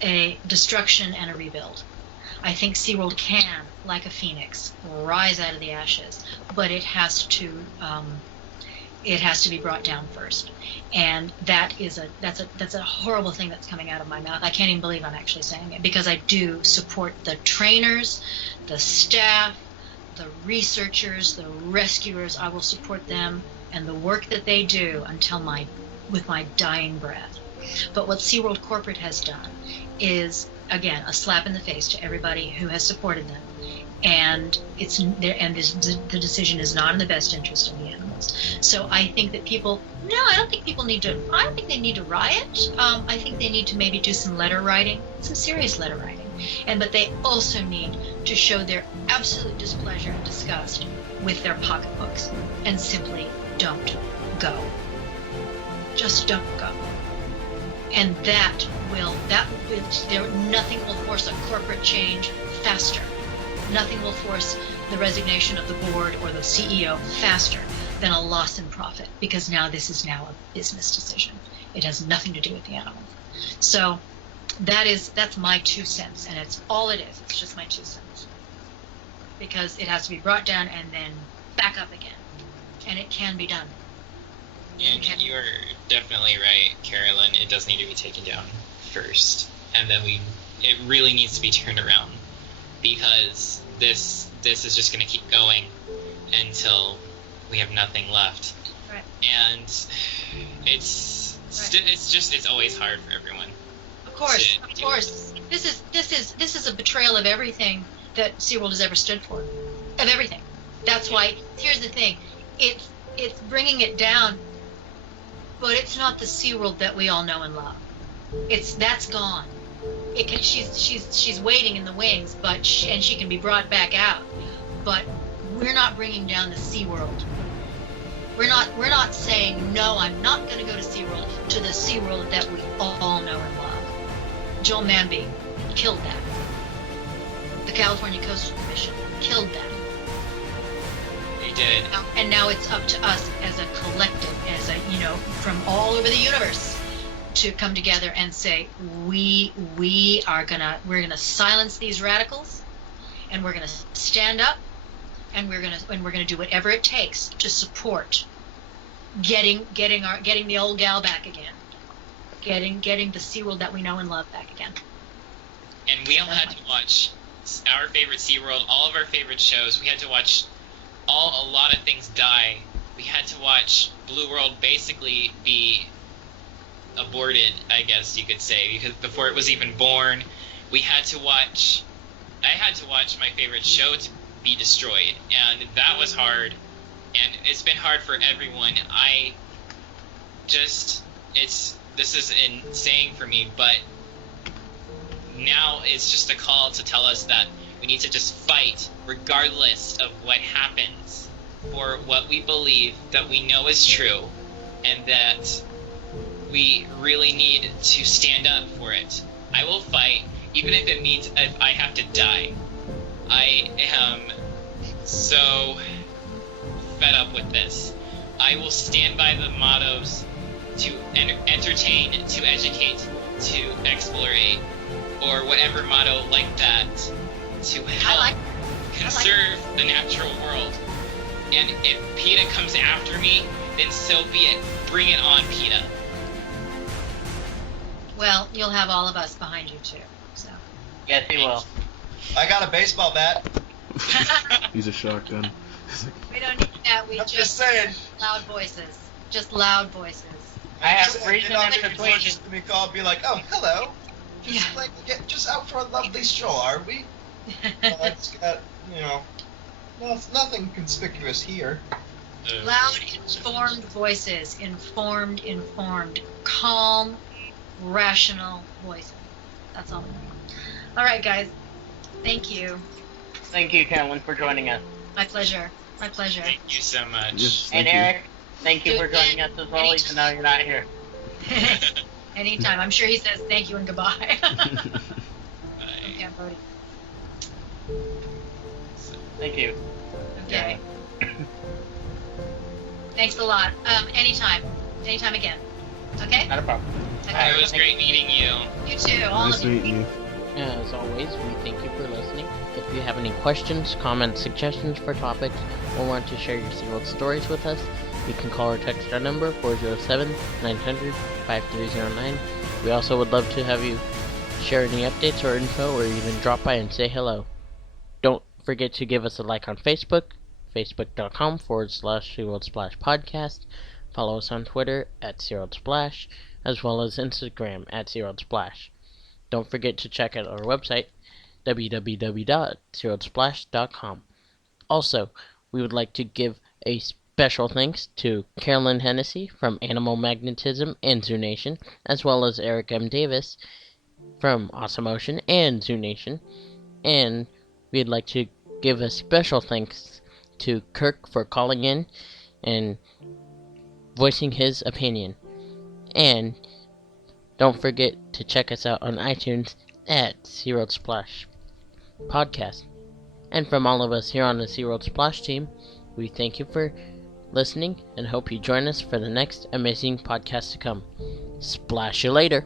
a destruction and a rebuild. I think SeaWorld can, like a phoenix, rise out of the ashes, but it has to be brought down first. And that's a horrible thing that's coming out of my mouth. I can't even believe I'm actually saying it, because I do support the trainers, the staff, the researchers, the rescuers. I will support them and the work that they do with my dying breath. But what SeaWorld Corporate has done is, again, a slap in the face to everybody who has supported them, and the decision is not in the best interest of the animals. So I think that I don't think they need to riot. I think they need to maybe do some letter writing, some serious letter writing, but they also need to show their absolute displeasure and disgust with their pocketbooks and simply don't go. Just don't go. And nothing will force a corporate change faster. Nothing will force the resignation of the board or the CEO faster than a loss in profit, because this is now a business decision. It has nothing to do with the animals. So that's my 2 cents, and it's all it is. It's just my 2 cents. Because it has to be brought down and then back up again. And it can be done. And you're definitely right, Carolyn. It does need to be taken down first, and then it really needs to be turned around, because this is just going to keep going until we have nothing left. Right. And it's always hard for everyone. Of course. This is a betrayal of everything that SeaWorld has ever stood for, of everything. That's why. Here's the thing: it's bringing it down. But it's not the SeaWorld that we all know and love. That's gone. She's waiting in the wings, and she can be brought back out. But we're not bringing down the SeaWorld. We're not saying no. I'm not going to go to SeaWorld, to the SeaWorld that we all know and love. Joel Manby killed that. The California Coastal Commission killed that. Did. And now it's up to us as a collective, from all over the universe, to come together and say we're gonna silence these radicals, and we're gonna stand up, and we're gonna do whatever it takes to support getting the old gal back again, getting the SeaWorld that we know and love back again. And we all had to watch our favorite SeaWorld, all of our favorite shows. We had to watch a lot of things die. We had to watch Blue World basically be aborted, I guess you could say, because before it was even born, I had to watch my favorite show to be destroyed, and that was hard, and it's been hard for everyone. This is insane for me, but now it's just a call to tell us that we need to just fight regardless of what happens for what we believe that we know is true, and that we really need to stand up for it. I will fight, even if it means if I have to die. I am so fed up with this. I will stand by the mottos to entertain, to educate, to explorate, or whatever motto like that, to help conserve the natural world. And if PETA comes after me, then so be it. Bring it on, PETA. Well, you'll have all of us behind you too. So. Yes, he will. I got a baseball bat. He's a shotgun. We don't need that. We I'm just just saying. loud voices. Just loud voices. I have Just, reason and persuasion. Just to be called, be like, oh, hello. Just Yeah. like just out for a lovely stroll, are we? It's got, well, it's nothing conspicuous here. Loud, informed voices. Informed. Calm, rational voices. That's all we need. All right, guys. Thank you. Thank you, Carolyn, for joining us. My pleasure. My pleasure. Thank you so much. Yes, And thank you. Eric, thank you for joining us as well, even though you're not here. Anytime. I'm sure he says thank you and goodbye. Bye. Okay, Bodhi. Thank you. Okay. Thanks a lot. Anytime. Anytime again. Okay? Not a problem. Okay. It was great meeting you. You too. All Nice of you. meeting you. As always, we thank you for listening. If you have any questions, comments, suggestions for topics, or want to share your SeaWorld stories with us, you can call or text our number 407-900-5309. We also would love to have you share any updates or info, or even drop by and say hello. Don't forget to give us a like on Facebook, facebook.com/SeaWorld Splash Podcast. Follow us on Twitter at SeaWorld Splash, as well as Instagram at SeaWorld Splash. Don't forget to check out our website, www.SeaWorldSplash.com. Also, we would like to give a special thanks to Carolyn Hennessy from Animal Magnetism and Zoo Nation, as well as Eric M. Davis from Awesome Ocean and Zoo Nation. And we'd like to give a special thanks to Kirk for calling in and voicing his opinion. And don't forget to check us out on iTunes at SeaWorld Splash Podcast. And from all of us here on the SeaWorld Splash team, we thank you for listening and hope you join us for the next amazing podcast to come. Splash you later!